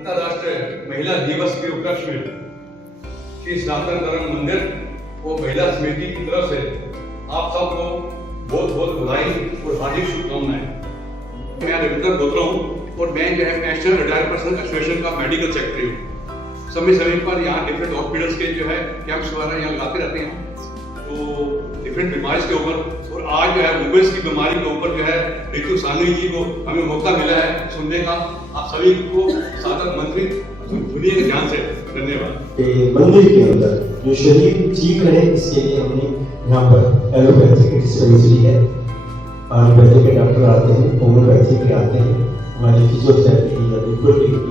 अंतर्राष्ट्रीय महिला दिवस के उपलक्ष्य में श्री सनातन धर्म मंदिर और महिला समिति की तरफ से आप सबको बहुत बहुत बधाई और हार्दिक शुभकामनाएं। मैं रविंद्र बोल रहा हूँ और मैं जो है नेशनल रिटायर्ड पर्सन एसोसिएशन का मेडिकल सेक्रेटरी हूँ। समय समय पर यहाँ डिफरेंट हॉस्पिटल्स के जो है कैंप्स वगैरह यहाँ लगाते रहते हैं, तो डिफरेंट बीमारी के ऊपर, और आज जो है वुमेन्स की बीमारी के ऊपर जो है ऋतु सानी जी को हमें मौका मिला है सुनने का। आप सभी को सादर मंत्री सुनिए ध्यान से। धन्यवाद। मंदिर के अंदर जो शरीर ठीक रहे इसके लिए हमने यहाँ पर एलोपैथिक डिस्पेंसरी है, आयुर्वेदिक के डॉक्टर आते हैं, होम्योपैथिक के आते हैं, हमारी फिजियोथेरेपी या बिल्कुल भी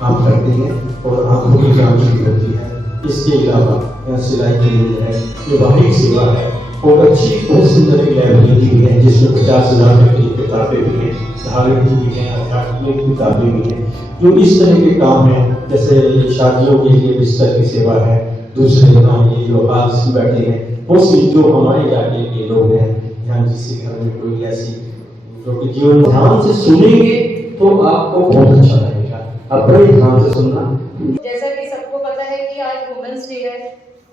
काम करते हैं और आंखों की जांच भी होती है। इसके अलावा यहाँ सिलाई केंद्र है, विवाहिक सेवा है और अच्छी बहुत सुंदर एक लाइब्रेरी भी है जिसमें 50,000 की किताबें भी हैं, धार्मिक भी हैं, आध्यात्मिक किताबें भी हैं। जो इस तरह के काम है जैसे शादियों के लिए बिस्तर की सेवा है, दूसरे काम ये जो आज बैठे हैं बहुत सी जो हमारे इलाके के लोग हैं यहाँ जिसके घर में कोई ऐसी जो कि जीवन ध्यान से सुनेंगे तो आपको बहुत अच्छा लगेगा। आप बड़े ध्यान से सुनना। जैसा कि सबको पता है कि आज वुमेन्स डे है,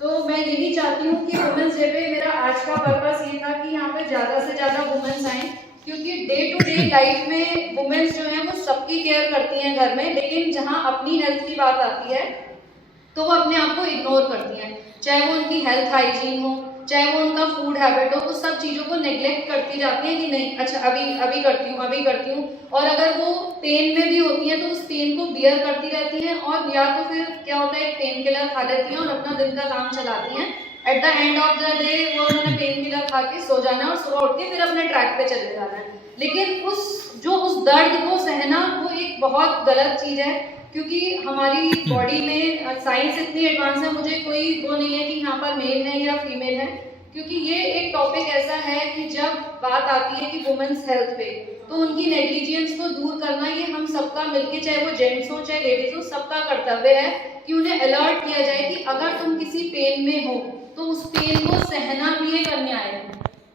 तो मैं यही चाहती हूँ कि वुमेन्स डे पे मेरा आज का पर्पस ये था कि यहाँ पे ज़्यादा से ज़्यादा वुमेन्स आएँ, क्योंकि डे टू डे लाइफ में वुमेन्स जो हैं वो सबकी केयर करती हैं घर में, लेकिन जहाँ अपनी हेल्थ की बात आती है तो वो अपने आप को इग्नोर करती हैं। चाहे वो उनकी हेल्थ हाइजीन हो, चाहे वो उनका फूड हैबिट हो, उस सब चीज़ों को नेग्लेक्ट करती जाती हैं कि नहीं अच्छा अभी करती हूँ। और अगर वो पेन में भी होती हैं तो उस पेन को बियर करती रहती हैं, और या तो फिर क्या होता है पेन किलर खा लेती हैं और अपना दिन का काम चलाती हैं। At the end of the day वो उन्होंने पेन किलर खा के सो जाना है और सुबह उठ के फिर अपने ट्रैक पे चले जाना है। लेकिन उस दर्द को सहना वो एक बहुत गलत चीज़ है, क्योंकि हमारी बॉडी में साइंस इतनी एडवांस है, मुझे कोई वो नहीं है कि यहाँ पर मेल है या फीमेल है, क्योंकि ये एक टॉपिक ऐसा है कि जब बात आती है कि वुमेन्स हेल्थ पे तो उनकी नेग्लिजेंस को दूर करना ये हम सबका मिलके, चाहे वो जेंट्स हो चाहे लेडीज हो, सबका कर्तव्य है कि उन्हें अलर्ट किया जाए कि अगर तुम किसी पेन में हो तो उस पेन को सहना भी एक अन्याय है।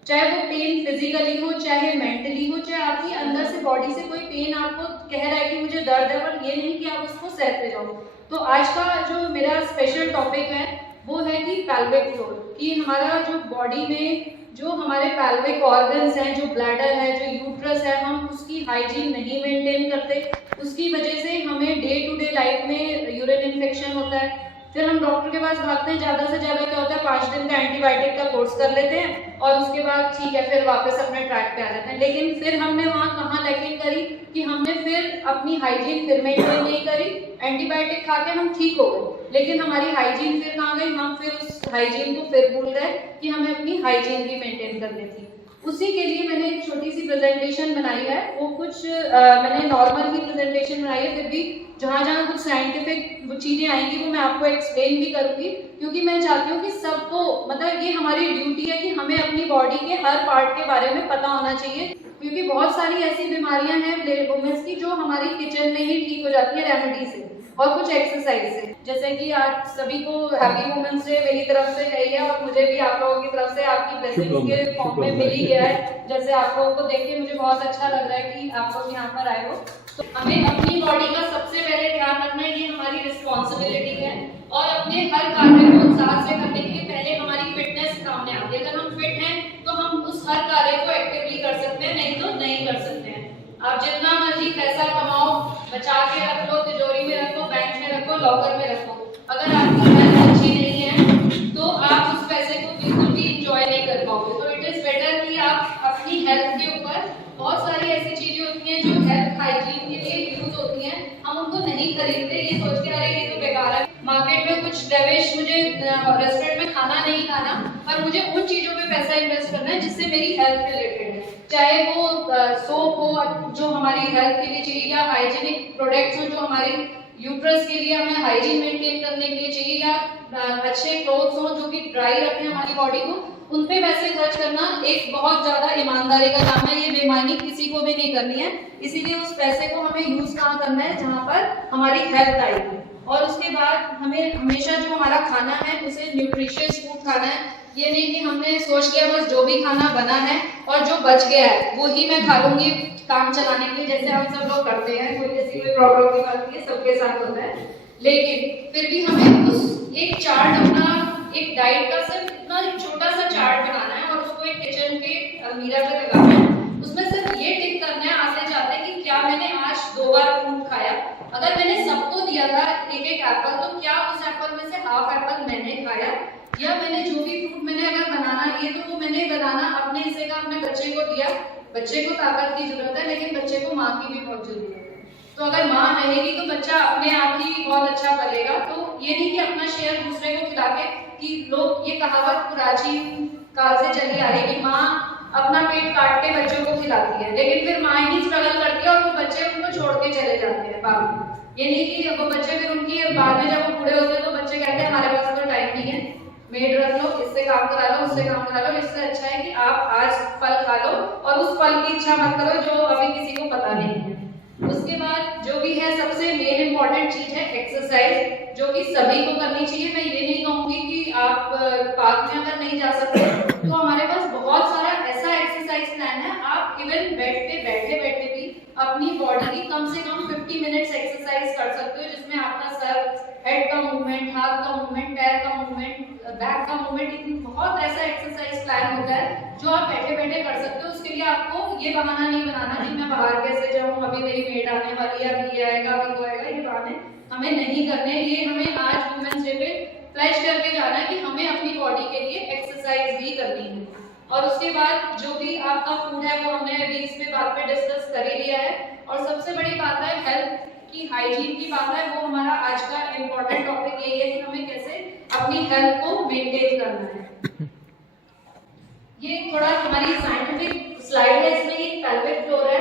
चाहे वो पेन फिजिकली हो चाहे मेंटली हो, चाहे आपकी अंदर से बॉडी से कोई पेन आपको कह रहा है कि मुझे दर्द है, पर ये नहीं कि आप उसको सहते जाओ। तो आज का जो मेरा स्पेशल टॉपिक है वो है कि पेल्विक फ्लोर, कि हमारा जो बॉडी में जो हमारे पेल्विक ऑर्गन्स हैं, जो ब्लैडर है, जो यूट्रस है, हम उसकी हाइजीन नहीं मेंटेन करते। उसकी वजह से हमें डे टू डे लाइफ में यूरिन इन्फेक्शन होता है। फिर हम डॉक्टर के पास भागते हैं, ज़्यादा से ज़्यादा क्या होता है 5 दिन का एंटीबायोटिक का कोर्स कर लेते हैं और उसके बाद ठीक है फिर वापस अपने ट्रैक पे आ जाते हैं। लेकिन फिर हमने वहाँ कहाँ लैकिंग करी कि हमने फिर अपनी हाइजीन फिर मेंटेन नहीं करी। एंटीबायोटिक खा के हम ठीक हो गए, लेकिन हमारी हाइजीन फिर कहाँ गई, हम फिर उस हाइजीन को फिर भूल गए कि हमें अपनी हाइजीन भी मेंटेन करनी थी। उसी के लिए मैंने एक छोटी सी प्रेजेंटेशन बनाई है, वो कुछ मैंने नॉर्मल ही प्रेजेंटेशन बनाई है, फिर भी जहाँ जहाँ कुछ साइंटिफिक चीज़ें आएंगी वो मैं आपको एक्सप्लेन भी करूँगी, क्योंकि मैं चाहती हूँ कि सबको मतलब ये हमारी ड्यूटी है कि हमें अपनी बॉडी के हर पार्ट के बारे में पता होना चाहिए, क्योंकि बहुत सारी ऐसी बीमारियां हैं वुमेन्स की जो हमारी किचन में ही ठीक हो जाती है रेमेडी से और कुछ एक्सरसाइज से। जैसे कि आज सभी को हैप्पी वुमेन्स डे मेरी तरफ से है ही है, और मुझे भी आप लोगों की तरफ से आपकी ब्लेसिंग के फॉर्म में मिल ही गया है। जैसे आप लोगों को देख के मुझे बहुत अच्छा लग रहा है कि आप लोग यहाँ पर आए हो। तो हमें अपनी बॉडी का सबसे पहले ध्यान रखना है, ये हमारी रिस्पॉन्सिबिलिटी है, और अपने हर कार्य को उत्साह से करने के लिए पहले हमारी फिटनेस सामने आती है। अगर हम फिट हैं तो हम उस हर कार्य को एक्टिवली कर सकते हैं, नहीं तो नहीं कर सकते हैं। आप जितना मर्जी पैसा कमाओ, बचा के रख लो, तिजोरी में रखो, बैंक में रखो, लॉकर में रखो, अगर आपकी हेल्थ अच्छी नहीं है तो आप उस पैसे को बिल्कुल भी इंजॉय नहीं कर पाओगे। तो इट इज बेटर कि आप अपनी हेल्थ के ऊपर, बहुत सारी ऐसी चीजें होती हैं जो हेल्थ हाइजीन के लिए यूज होती हैं, हम उनको नहीं खरीदते, ये सोच के अरे ये तो बेकार है। मार्केट में कुछ डेविश मुझे रेस्टोरेंट में खाना नहीं खाना, पर मुझे उन चीजों पे पैसा इन्वेस्ट करना है जिससे मेरी हेल्थ रिलेटेड है, चाहे वो सोप हो जो हमारी हेल्थ के लिए चाहिए, या हाइजीनिक प्रोडक्ट्स हो जो हमारी यूट्रस के लिए हमें हाइजीन मेंटेन करने के लिए चाहिए, या अच्छे क्लोथ्स हो जो कि ड्राई रखें हमारी बॉडी को, उन पे पैसे खर्च करना एक बहुत ज्यादा ईमानदारी का काम है। ये बेईमानी किसी को भी नहीं करनी है, इसीलिए उस पैसे को हमें यूज कहाँ करना है जहाँ पर हमारी हेल्थ आएगी। और उसके बाद हमें हमेशा जो हमारा खाना है उसे न्यूट्रिशियस फूड खाना है, ये नहीं कि हमने सोच लिया बस जो भी खाना बना है और जो बच गया है वो ही मैं खा लूंगी काम चलाने के लिए, जैसे हम सब लोग करते हैं, कोई जैसी कोई प्रॉब्लम की बात नहीं है, सबके साथ होता है। लेकिन फिर भी हमें उस एक चार्ट अपना एक डाइट का सिर्फ इतना छोटा सा चार्ट बनाना है और उसको एक किचन के अलमीरा पे लगाना है। उसमें सिर्फ ये टिक करना है आते जाते कि क्या मैंने आज 2 बार फ्रूट खाया। अगर मैंने सबको दिया था एक एक एप्पल, तो क्या उस एप्पल में से हाफ एप्पल मैंने खाया, या मैंने जो भी फ्रूट मैंने अगर बनाना लिए तो वो मैंने बनाना अपने हिस्से का अपने बच्चे को दिया। बच्चे को ताकत की जरूरत है, लेकिन बच्चे को माँ की भी बहुत जरूरत है। तो अगर माँ रहेगी तो बच्चा अपने आप ही बहुत अच्छा करेगा। तो ये नहीं कि अपना शेयर दूसरे को खिला के, कि लोग ये कहावत प्राचीन काल से चली आ रही है कि माँ अपना पेट काट के बच्चों को खिलाती है, लेकिन फिर माँ ही स्ट्रगल करती है और वो बच्चे उनको छोड़ के चले जाते हैं बाद में। ये नहीं कि वो बच्चे फिर उनकी बाद में जब वो बूढ़े होते हैं तो बच्चे कहते हैं हमारे पास तो टाइम नहीं है, मेड रख लो, इससे काम करा लो, उससे काम करा लो, इससे अच्छा है कि आप आज फल खा लो और उस फल की इच्छा मत करो जो अभी किसी को पता नहीं है। उसके बाद जो भी है सबसे मेन इंपॉर्टेंट चीज है एक्सरसाइज, जो कि सभी को करनी चाहिए। मैं ये नहीं कहूंगी कि आप पार्क में अगर नहीं जा सकते तो हमारे पास बहुत सारा ऐसा एक्सरसाइज प्लान है। आप इवन बेड पे बैठे बैठे भी अपनी बॉडी की कम से कम 50 मिनट्स एक्सरसाइज कर सकते हो, जिसमें आपका सर, हेड का मूवमेंट, हाथ का मूवमेंट, पैर का मूवमेंट, बैक का मूवमेंट, बहुत ऐसा एक्सरसाइज प्लान होता है जो आप बैठे बैठे कर सकते हो। उसके लिए आपको ये बहाना नहीं बनाना कि मैं बाहर कैसे जाऊँ, अभी मेरी मेड आने वाली है, अभी ये आएगा, अभी वो आएगा, ये बहाने हमें नहीं करने। ये हमें आज वुमेन्स डे पे प्लेज करके जाना है कि हमें अपनी बॉडी के लिए एक्सरसाइज भी करनी है। और उसके बाद जो भी आपका फूड है वो हमने अभी इस पे बात पे डिस्कस कर ही लिया है। और सबसे बड़ी बात है हेल्थ की, हाइजीन की बात है, वो हमारा आज का इम्पोर्टेंट टॉपिक यही है कि हमें कैसे अपनी हेल्थ को मेंटेन करना है। ये थोड़ा हमारी साइंटिफिक स्लाइड है, इसमें ये पेल्विक फ्लोर है।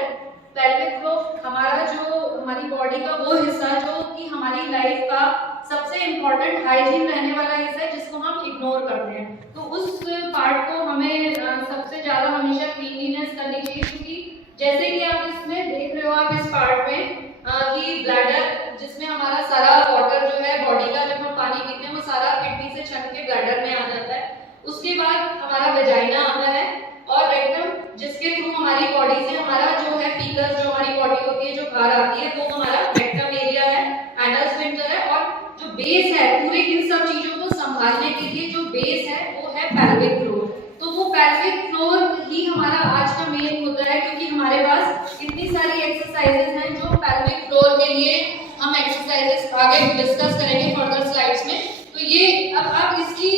पेल्विक फ्लोर हमारा जो हमारी बॉडी का वो हिस्सा जो कि हमारी लाइफ का सबसे इम्पोर्टेंट हाइजीन रहने वाला हिस्सा है, जिसको हम इग्नोर करते हैं। तो उस पार्ट को हमें सबसे ज्यादा हमेशा क्लीनलीनेस करनी चाहिए, क्योंकि जैसे कि आप इसमें देख रहे हो आप इस पार्ट में कि ब्लैडर, जिसमें हमारा सारा वाटर जो है बॉडी का, जब हम पानी पीते हैं वो सारा किडनी से छन के ब्लैडर में आ जाता है। उसके बाद हमारा वेजाइना आता है और रेक्टम, जिसके थ्रू हमारी बॉडी से हमारा जो है फीकस, जो हमारी बॉडी होती है, जो बाहर आती है, वो हमारा रेक्टम एरिया है, एनल स्फिंक्टर है। और जो बेस है पूरे इन सब चीजों को संभालने के लिए जो बेस है वो है पेल्विक फ्लोर। तो वो पेल्विक फ्लोर ही हमारा आज का मेन मुद्दा है, क्योंकि हमारे पास इतनी सारी एक्सरसाइजेस हैं जो पेल्विक फ्लोर के लिए हम एक्सरसाइजेस आगे डिस्कस करेंगे फर्दर स्लाइड्स में। तो ये अब आप इसकी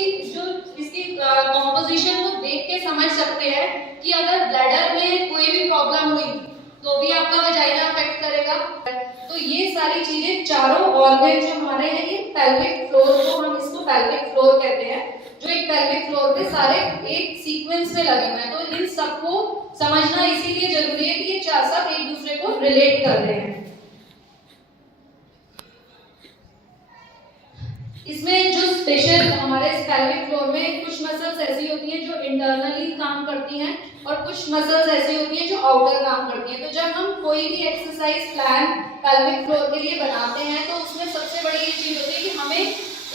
कॉम्पोजिशन को देख के समझ सकते हैं कि अगर ब्लैडर में कोई भी प्रॉब्लम हुई तो भी आपका वजाइना अफेक्ट करेगा। तो ये सारी चीजें चारों ऑर्गन जो हमारे हैं, ये पेल्विक फ्लोर को हम इसको पेल्विक फ्लोर कहते हैं, जो एक पेल्विक फ्लोर पे सारे एक सीक्वेंस में लगे हुए हैं। तो इन सबको समझना इसीलिए जरूरी है कि ये चार सब एक दूसरे को रिलेट कर रहे हैं। इसमें जो स्पेशल हमारे पेल्विक फ्लोर में कुछ मसल्स ऐसी होती हैं जो इंटरनली काम करती हैं और कुछ मसल्स ऐसी होती हैं जो आउटर काम करती हैं। तो जब हम कोई भी एक्सरसाइज प्लान पेल्विक फ्लोर के लिए बनाते हैं तो उसमें सबसे बड़ी ये चीज होती है कि हमें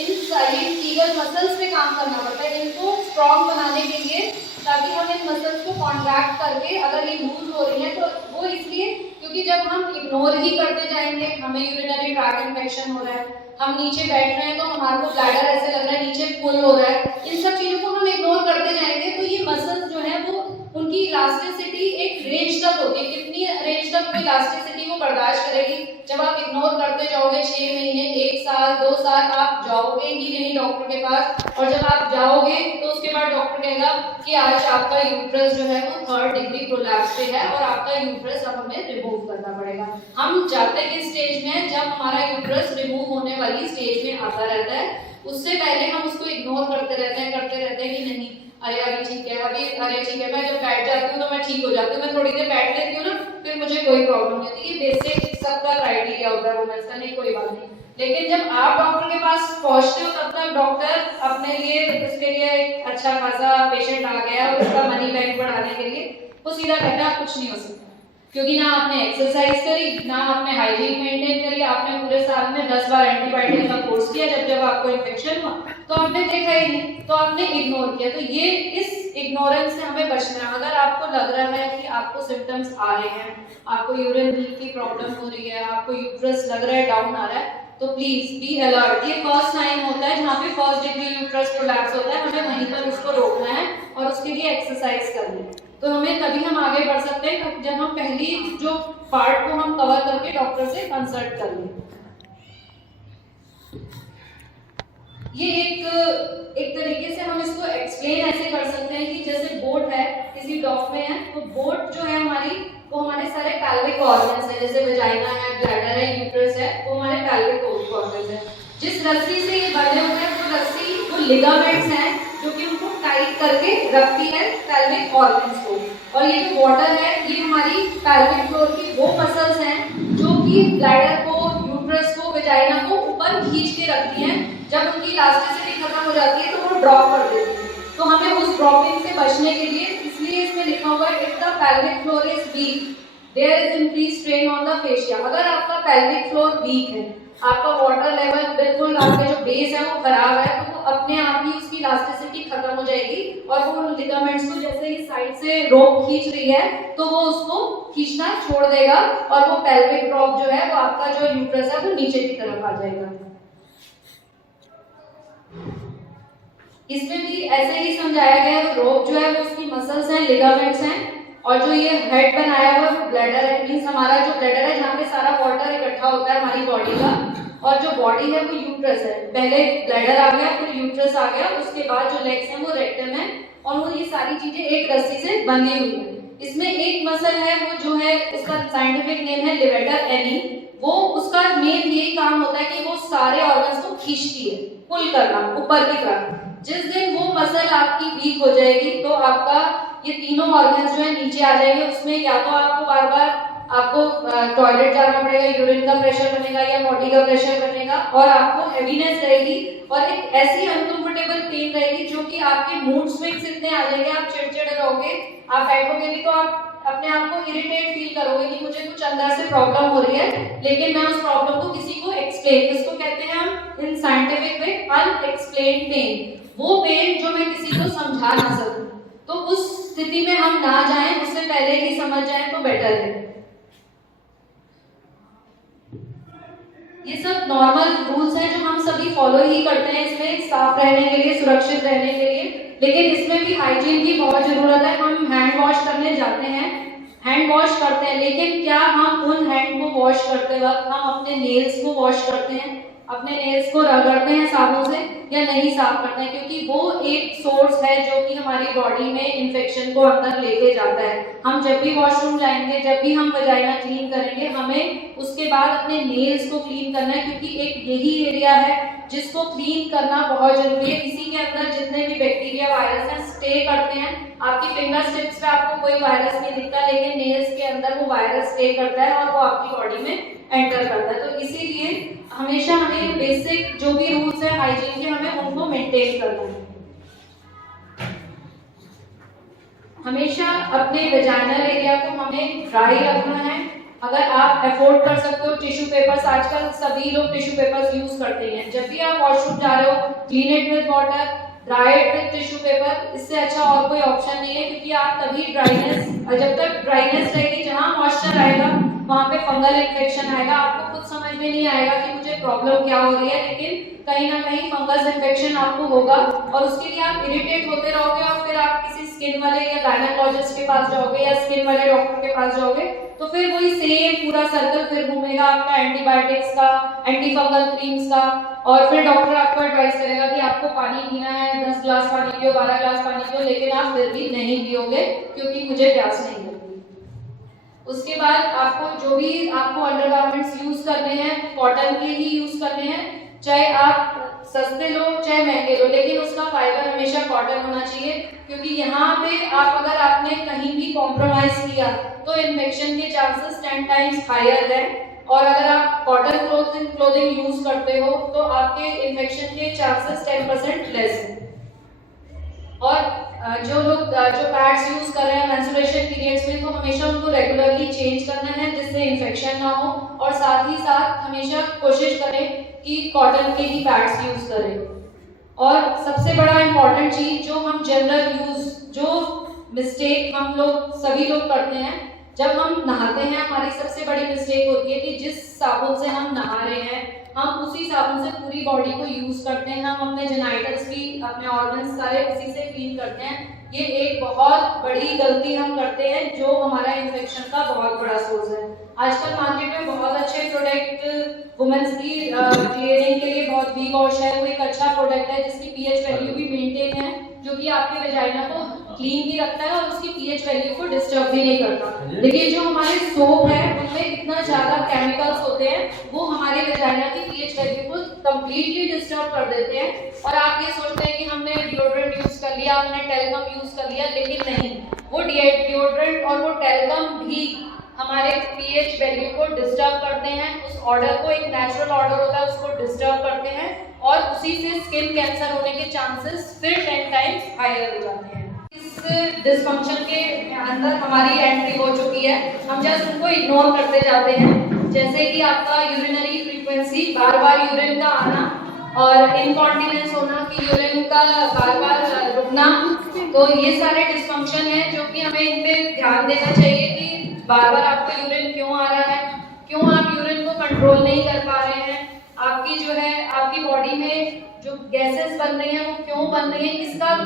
इन सारी कीगल मसल्स पे काम करना पड़ता है, इनको स्ट्रॉन्ग बनाने के लिए, ताकि हम इन मसल्स को कॉन्ट्रैक्ट करके, अगर ये लूज हो रही है तो वो इसलिए क्योंकि जब हम इग्नोर ही करते जाएंगे, हमें यूरिनरी ट्रैक्ट इन्फेक्शन हो रहा है, हम नीचे बैठ रहे हैं तो हमारे को ब्लैडर ऐसे लग रहा है नीचे फुल हो रहा है, इन सब चीजों को हम इग्नोर करते जाएंगे तो ये मसल्स जो है वो उनकी इलास्टिसिटी एक रेंज तक होती है। कितनी रेंज तक वो इलास्टिसिटी को बर्दाश्त करेगी? जब आप इग्नोर करते जाओगे 6 महीने, 1 साल, 2 साल, आप जाओगे ही नहीं डॉक्टर के पास। और जब आप जाओगे तो उसके बाद डॉक्टर कहेगा कि आज आपका यूट्रस जो है वो 3rd डिग्री प्रोलैप्स पे है और आपका यूट्रस अब हमें रिमूव करना पड़ेगा। हम जाते किस स्टेज में? जब हमारा यूट्रस रिमूव होने वाली स्टेज में आता रहता है, उससे पहले हम उसको इग्नोर करते रहते हैं कि नहीं अरे अभी ठीक है, अरे ठीक है, मैं जब बैठ जाती हूँ तो मैं ठीक हो जाती हूँ, मैं थोड़ी देर बैठ लेती हूँ ना फिर मुझे कोई प्रॉब्लम नहीं होती। ये बेसिक सबका क्राइटेरिया होता है वुमेन्स का, नहीं कोई बात नहीं। लेकिन जब आप डॉक्टर के पास पहुंचते हो तब तक डॉक्टर अपने लिए उसके लिए एक अच्छा खासा पेशेंट आ गया और उसका मनी बैंक बढ़ाने के लिए वो सीधा कहता है कुछ नहीं हो सकता। क्योंकि ना आपने एक्सरसाइज करी, ना आपने हाइजीन मेंटेन करी, आपने पूरे साल में 10 बार एंटीबायोटिक का कोर्स किया, जब आपको इन्फेक्शन हुआ तो आपने देखा ही नहीं, तो आपने इग्नोर किया। तो ये इस इग्नोरेंस से हमें बचना है। अगर आपको लग रहा है कि आपको सिम्टम्स आ रहे हैं, आपको यूरिन लीक की प्रॉब्लम हो रही है, आपको यूट्रस लग रहा है डाउन आ रहा है, तो प्लीज बी अलर्ट। ये फर्स्ट साइन होता है जहाँ पे फर्स्ट डिग्री यूट्रस प्रोलैप्स होता है, हमें वहीं पर उसको रोकना है और उसके लिए एक्सरसाइज करनी है। तो हमें तभी हम आगे बढ़ सकते हैं जब हम पहली जो पार्ट को हम कवर करके डॉक्टर से कंसल्ट कर लें। ये एक तरीके से हम इसको एक्सप्लेन ऐसे कर सकते हैं कि जैसे बोट है, किसी डॉग में है, तो बोट जो है हमारी, वो हमारे सारे पैल्विक ऑर्गन्स है, जैसे वेजाइना है, ब्लैडर है, यूट्रस है, वो हमारे पैल्विक ऑर्गन्स है। जिस रस्सी से ये बंधे हुए हैं वो रस्सी, वो लिगामेंट्स हैं जो कि उनको टाइट करके रखती है पैल्विक ऑर्गन्स को। और ये जो वाटर है, ये हमारी पैल्विक फ्लोर की वो मसल्स हैं जो कि ब्लैडर को, यूट्रस को, वेजाइना को ऊपर खींच के रखती हैं। जब उनकी इलास्टिसिटी खत्म हो जाती है तो वो ड्रॉप कर देती है। तो हमें उस ड्रॉपिंग से बचने के लिए, इसलिए इसमें लिखा हुआ है if the pelvic floor is weak there is increase strain on the fascia. अगर आपका पैल्विक फ्लोर वीक है, आपका वाटर लेवल बिल्कुल, आपके जो बेस है वो खराब है, तो वो अपने आप ही उसकी इलास्टिसिटी खत्म हो जाएगी और वो लिगामेंट्स को जैसे ही साइड से रोप खींच रही है तो वो उसको खींचना छोड़ देगा और वो पैल्विक ड्रॉप जो है, वो आपका जो यूट्रस है वो नीचे की तरफ आ जाएगा। इसमें भी ऐसे ही समझाया गया है, रोप जो है वो उसकी मसल्स हैं, लिगामेंट्स हैं, और जो ये हेड बनाया हुआ है वो ब्लैडर है, मींस हमारा जो ब्लैडर है जहाँ पे सारा वाटर इकट्ठा होता है हमारी बॉडी का, और जो बॉडी है वो यूट्रस है। पहले ब्लैडर आ गया, फिर यूट्रस आ गया, उसके बाद जो लेग्स हैं वो रेक्टम है, और वो ये सारी चीजें एक रस्सी से बंधी हुई है। इसमें एक मसल है वो जो है, उसका साइंटिफिक नेम है लेवेटर एनी। वो उसका मेन यही काम होता है कि वो सारे ऑर्गन्स को खींचती है, पुल करना ऊपर की तरफ। जिस दिन वो मसल आपकी वीक हो जाएगी तो आपका ये तीनों ऑर्गन्स जो है नीचे आ जाएंगे। उसमें या तो आपको बार बार आपको टॉयलेट जाना पड़ेगा, यूरिन का प्रेशर बनेगा या बॉडी का प्रेशर बनेगा, और आपको हेवीनेस रहेगी और एक ऐसी अनकंफर्टेबल पेन रहेगी जो कि आपके मूड स्विंग्स इतने आ जाएंगे, आप चिड़चिड़े रहोगे, आप बैठोगे भी तो आप अपने आप को इरिटेट फील करोगे कि मुझे कुछ अंदर से प्रॉब्लम हो रही है, लेकिन मैं उस प्रॉब्लम को किसी को एक्सप्लेन, इसको कहते हैं हम in scientific way unexplained pain. वो पेन जो मैं किसी को समझा ना सकूं, तो उस स्थिति में हम ना जाएं, उससे पहले ही समझ जाएं तो बेटर है। ये सब नॉर्मल रूल्स हैं जो हम सभी फॉलो ही करते हैं इसमें साफ रहने के लिए, सुरक्षित रहने के लिए, लेकिन इसमें भी हाइजीन की बहुत जरूरत है। हम हैंड वॉश करने जाते हैं, हैंड वॉश करते हैं, लेकिन क्या हम उन हैंड को वॉश करते वक्त हम अपने नेल्स को वॉश करते हैं, अपने नेल्स को रगड़ते हैं साबुन से, या नहीं साफ करते हैं? क्योंकि वो एक सोर्स है जो कि हमारी बॉडी में इन्फेक्शन को अंदर लेके जाता है। हम जब भी वॉशरूम जाएंगे, जब भी हम वजाइना क्लीन करेंगे, हमें उसके बाद अपने नेल्स को क्लीन करना है, क्योंकि एक यही एरिया है जिसको क्लीन करना बहुत जरूरी है। इसी के अंदर जितने भी बैक्टीरिया, वायरस हैं स्टे करते हैं। आपकी फिंगर टिप्स पे आपको कोई वायरस नहीं दिखता, लेकिन नेल्स के अंदर वो वायरस स्टे करता है और वो आपकी बॉडी में एंटर करता है। तो इसीलिए हमेशा हमें बेसिक जो भी रूल्स है हाइजीन के, हमें उनको मेंटेन करना है। हमेशा अपने वेजाइनल एरिया को हमें ड्राई रखना है। अगर आप अफोर्ड कर सकते हो टिश्यू पेपर्स, आजकल सभी लोग टिश्यू पेपर्स यूज करते हैं। जब भी आप वॉशरूम जा रहे हो, clean it with water, dry it with tissue paper, इससे अच्छा और कोई ऑप्शन नहीं है। क्योंकि आप तभी ड्राइनेस, जब तक ड्राइनेस रहेगी, जहाँ मॉइस्चर आएगा वहाँ पे फंगल इन्फेक्शन आएगा। आपको खुद समझ में नहीं आएगा कि मुझे प्रॉब्लम क्या हो रही है, लेकिन कहीं ना कहीं फंगस इन्फेक्शन आपको होगा और उसके लिए आप इरिटेट होते रहोगे और फिर आप किसी स्किन वाले या गायनेकोलॉजिस्ट के पास जाओगे या स्किन वाले डॉक्टर के पास जाओगे, तो फिर वही सेम पूरा सर्कल फिर घूमेगा आपका एंटीबायोटिक्स का, एंटी फंगल क्रीम्स का, और फिर डॉक्टर आपको एडवाइस करेगा कि आपको पानी पीना है, 10 ग्लास पानी पियो, 12 ग्लास पानी पियो, लेकिन आप फिर भी नहीं पियोगे क्योंकि मुझे प्यास नहीं लगती। उसके बाद आपको जो भी आपको अंडरगारमेंट्स यूज करने हैं, कॉटन के ही यूज करने हैं, चाहे आप सस्ते लो चाहे महंगे लो, लेकिन उसका फाइबर हमेशा कॉटन होना चाहिए। क्योंकि यहाँ पे अगर आपने कहीं भी कॉम्प्रोमाइज किया तो इन्फेक्शन के चांसेस 10 टाइम्स हायर है, और अगर आप कॉटन क्लोथिंग यूज करते हो तो आपके इन्फेक्शन के चांसेस 10% लेस है। और जो लोग जो पैड्स यूज कर रहे हैं मेंस्ट्रुएशन पीरियड्स में, तो हमें हमेशा उनको रेगुलरली चेंज करना है जिससे इन्फेक्शन ना हो, और साथ ही साथ हमेशा कोशिश करें कि कॉटन के ही पैड्स यूज करें। और सबसे बड़ा इम्पॉर्टेंट चीज जो हम जनरल यूज, जो मिस्टेक हम लोग सभी लोग करते हैं, जब हम नहाते हैं हमारी सबसे बड़ी मिस्टेक होती है कि जिस साबुन से हम नहा रहे हैं हम उसी साबुन से पूरी बॉडी को यूज करते हैं, हम अपने जेनाइटल्स भी, अपने ऑर्गन्स सारे उसी से क्लीन करते हैं। ये एक बहुत बड़ी गलती हम करते हैं जो हमारा इन्फेक्शन का बहुत बड़ा सोर्स है। आजकल मार्केट में बहुत अच्छे प्रोडक्ट वुमेन्स की क्लियरिंग के लिए बहुत वी वॉश है, वो एक अच्छा प्रोडक्ट है जिसकी पीएच वैल्यू भी मेंटेन है, जो कि आपके वेजाइना को क्लीन भी रखता है और उसकी पीएच वैल्यू को डिस्टर्ब भी नहीं करता। लेकिन जो हमारे सोप है उनमें इतना ज्यादा केमिकल्स होते हैं वो हमारे वेजाइना की पीएच वैल्यू को कंप्लीटली डिस्टर्ब कर देते हैं। और आप ये सोचते हैं कि हमने डिओड्रेंट यूज कर लिया, हमने टेलकम यूज कर लिया, लेकिन नहीं, वो डिओड्रेंट और वो टेलकम भी हमारे पीएच वैल्यू को डिस्टर्ब करते हैं, उस ऑर्डर को, एक नेचुरल ऑर्डर होता है उसको डिस्टर्ब करते हैं, और उसी से स्किन कैंसर होने के चांसेस फिर 10 टाइम्स हायर हो जाते हैं। इस डिस्फंक्शन के अंदर हमारी एंट्री हो चुकी है, हम जस्ट उनको इग्नोर करते जाते हैं, जैसे कि आपका यूरिनरी फ्रीक्वेंसी, बार बार यूरिन का आना, और इनकॉन्टिनेंस होना कि यूरिन का बार बार रुकना। तो ये सारे डिस्फंक्शन है जो कि हमें इन पे ध्यान देना चाहिए कि बार बार आपको यूरिन क्यों आ रहा है, क्यों आप यूरिन को कंट्रोल नहीं कर पा रहे हैं, आपकी जो है आपकी बॉडी में जो गैसेस बन रही हैं वो क्यों बन रही हैं, इसका वो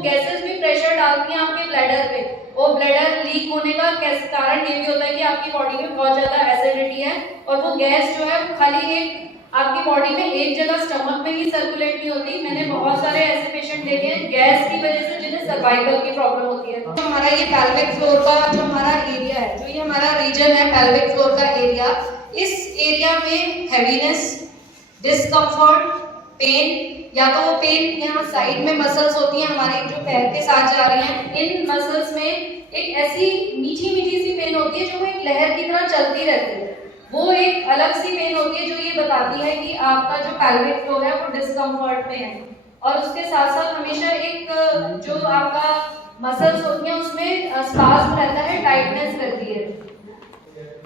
गैसेस भी प्रेशर डालती हैं आपके ब्लैडर पे, वो ब्लैडर लीक होने का कारण ये भी होता है कि आपकी बॉडी में बहुत ज्यादा एसिडिटी है, और वो गैस जो है खाली एक आपकी बॉडी में एक जगह स्टमक में ही सर्कुलेट नहीं होती। मैंने बहुत सारे ऐसे पेशेंट देखे हैं गैस की वजह से जिन्हें सर्वाइकल की प्रॉब्लम होती है। तो हमारा ये पेल्विक फ्लोर का जो हमारा एरिया है, जो ये हमारा रीजन है पेल्विक फ्लोर का एरिया, इस एरिया में हैवीनेस, डिस्कम्फर्ट, पेन, या तो वो पेन यहाँ साइड में मसल्स होती हैं हमारी जो पैर के साथ जा रही हैं, इन मसल्स में एक ऐसी मीठी मीठी सी पेन होती है जो एक लहर की तरह चलती रहती है, वो एक अलग सी पेन होती है जो ये बताती है कि आपका जो पेल्विक फ्लोर है वो डिस्कम्फर्ट में है। और उसके साथ साथ हमेशा एक जो आपका मसल्स होती हैं उसमें स्पाज्म रहता है, टाइटनेस रहती है,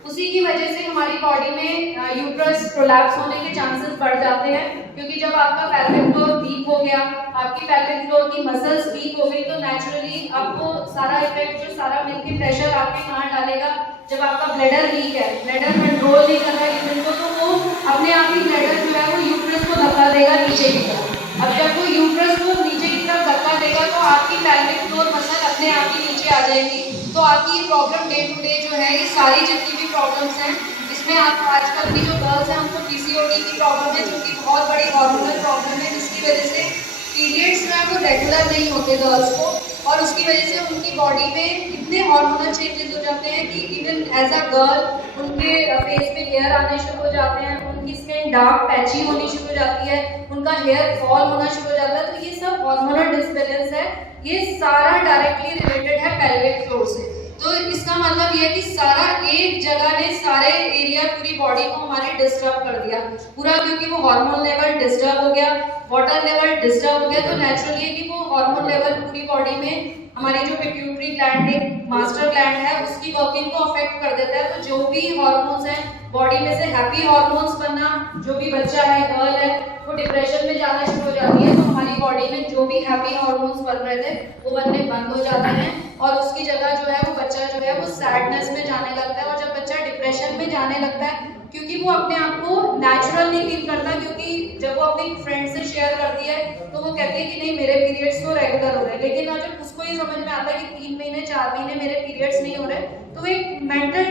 उसी की वजह से हमारी बॉडी में यूट्रस प्रोलैप्स होने के चांसेस बढ़ जाते हैं, क्योंकि जब आपका पेल्विक फ्लोर वीक हो गया, आपकी पेल्विक फ्लोर की मसल्स वीक हो गई, तो नेचुरली आपको सारा इफेक्ट, जो सारा मिलके प्रेशर आपके कहाँ डालेगा, जब आपका ब्लैडर वीक है, ब्लैडर कंट्रोल नहीं कर रहा है यूरिन को, तो वो अपने आप ही ब्लैडर जो है वो यूट्रस को धक्का देगा नीचे की तरफ। अब जब वो यूट्रस को नीचे की तरफ धक्का देगा तो आपकी पेल्विक फ्लोर मसल अपने आप ही नीचे आ जाएगी। तो आपकी प्रॉब्लम डे टू डे जो है, ये सारी जितनी भी प्रॉब्लम्स हैं, इसमें आप आजकल की जो गर्ल्स हैं उनको पीसीओडी की प्रॉब्लम है, जो कि बहुत बड़ी हार्मोनल प्रॉब्लम है, जिसकी वजह से पीरियड्स जो है वो रेगुलर नहीं होते गर्ल्स को, और उसकी वजह से उनकी बॉडी में इतने हार्मोनल चेंजेस हो जाते हैं कि इवन एज अ गर्ल उनके फेस पे हेयर आने शुरू हो जाते हैं, उनकी स्किन डार्क पैची होनी शुरू हो जाती है, उनका हेयर फॉल होना शुरू हो जाता है। तो ये सब हार्मोनल डिसबैलेंस है, ये सारा डायरेक्टली रिलेटेड है पेल्विक फ्लोर से। तो इसका मतलब ये है कि सारा एक जगह ने सारे एरिया, पूरी बॉडी को हमारे डिस्टर्ब कर दिया पूरा, क्योंकि वो हार्मोन लेवल डिस्टर्ब हो गया, वाटर लेवल डिस्टर्ब हो गया, तो नेचुरली है कि वो हार्मोन लेवल पूरी बॉडी में हमारी जो पिट्यूटरी ग्लैंड एक मास्टर ग्लैंड है उसकी वर्किंग को अफेक्ट कर देता है। तो जो भी हार्मोन्स हैं बॉडी में से, हैप्पी हार्मोन्स बनना, जो भी बच्चा है, गर्ल है, वो डिप्रेशन में जाना शुरू हो जाती है, तो हमारी बॉडी में जो भी हैप्पी हार्मोन्स बन रहे थे वो बनने बंद हो जाते हैं, और उसकी जगह जो है वो बच्चा जो है वो सैडनेस में जाने लगता है। और जब बच्चा डिप्रेशन में जाने लगता है, क्योंकि वो अपने आप को नेचुरल नहीं फील करता, क्योंकि जब वो अपनी फ्रेंड से शेयर करती है तो वो कहती है कि नहीं मेरे पीरियड्स तो रेगुलर हो रहे हैं, लेकिन जब उसको ये समझ में आता है कि 3 महीने 4 महीने मेरे पीरियड्स नहीं हो रहे, तो एक मेंटल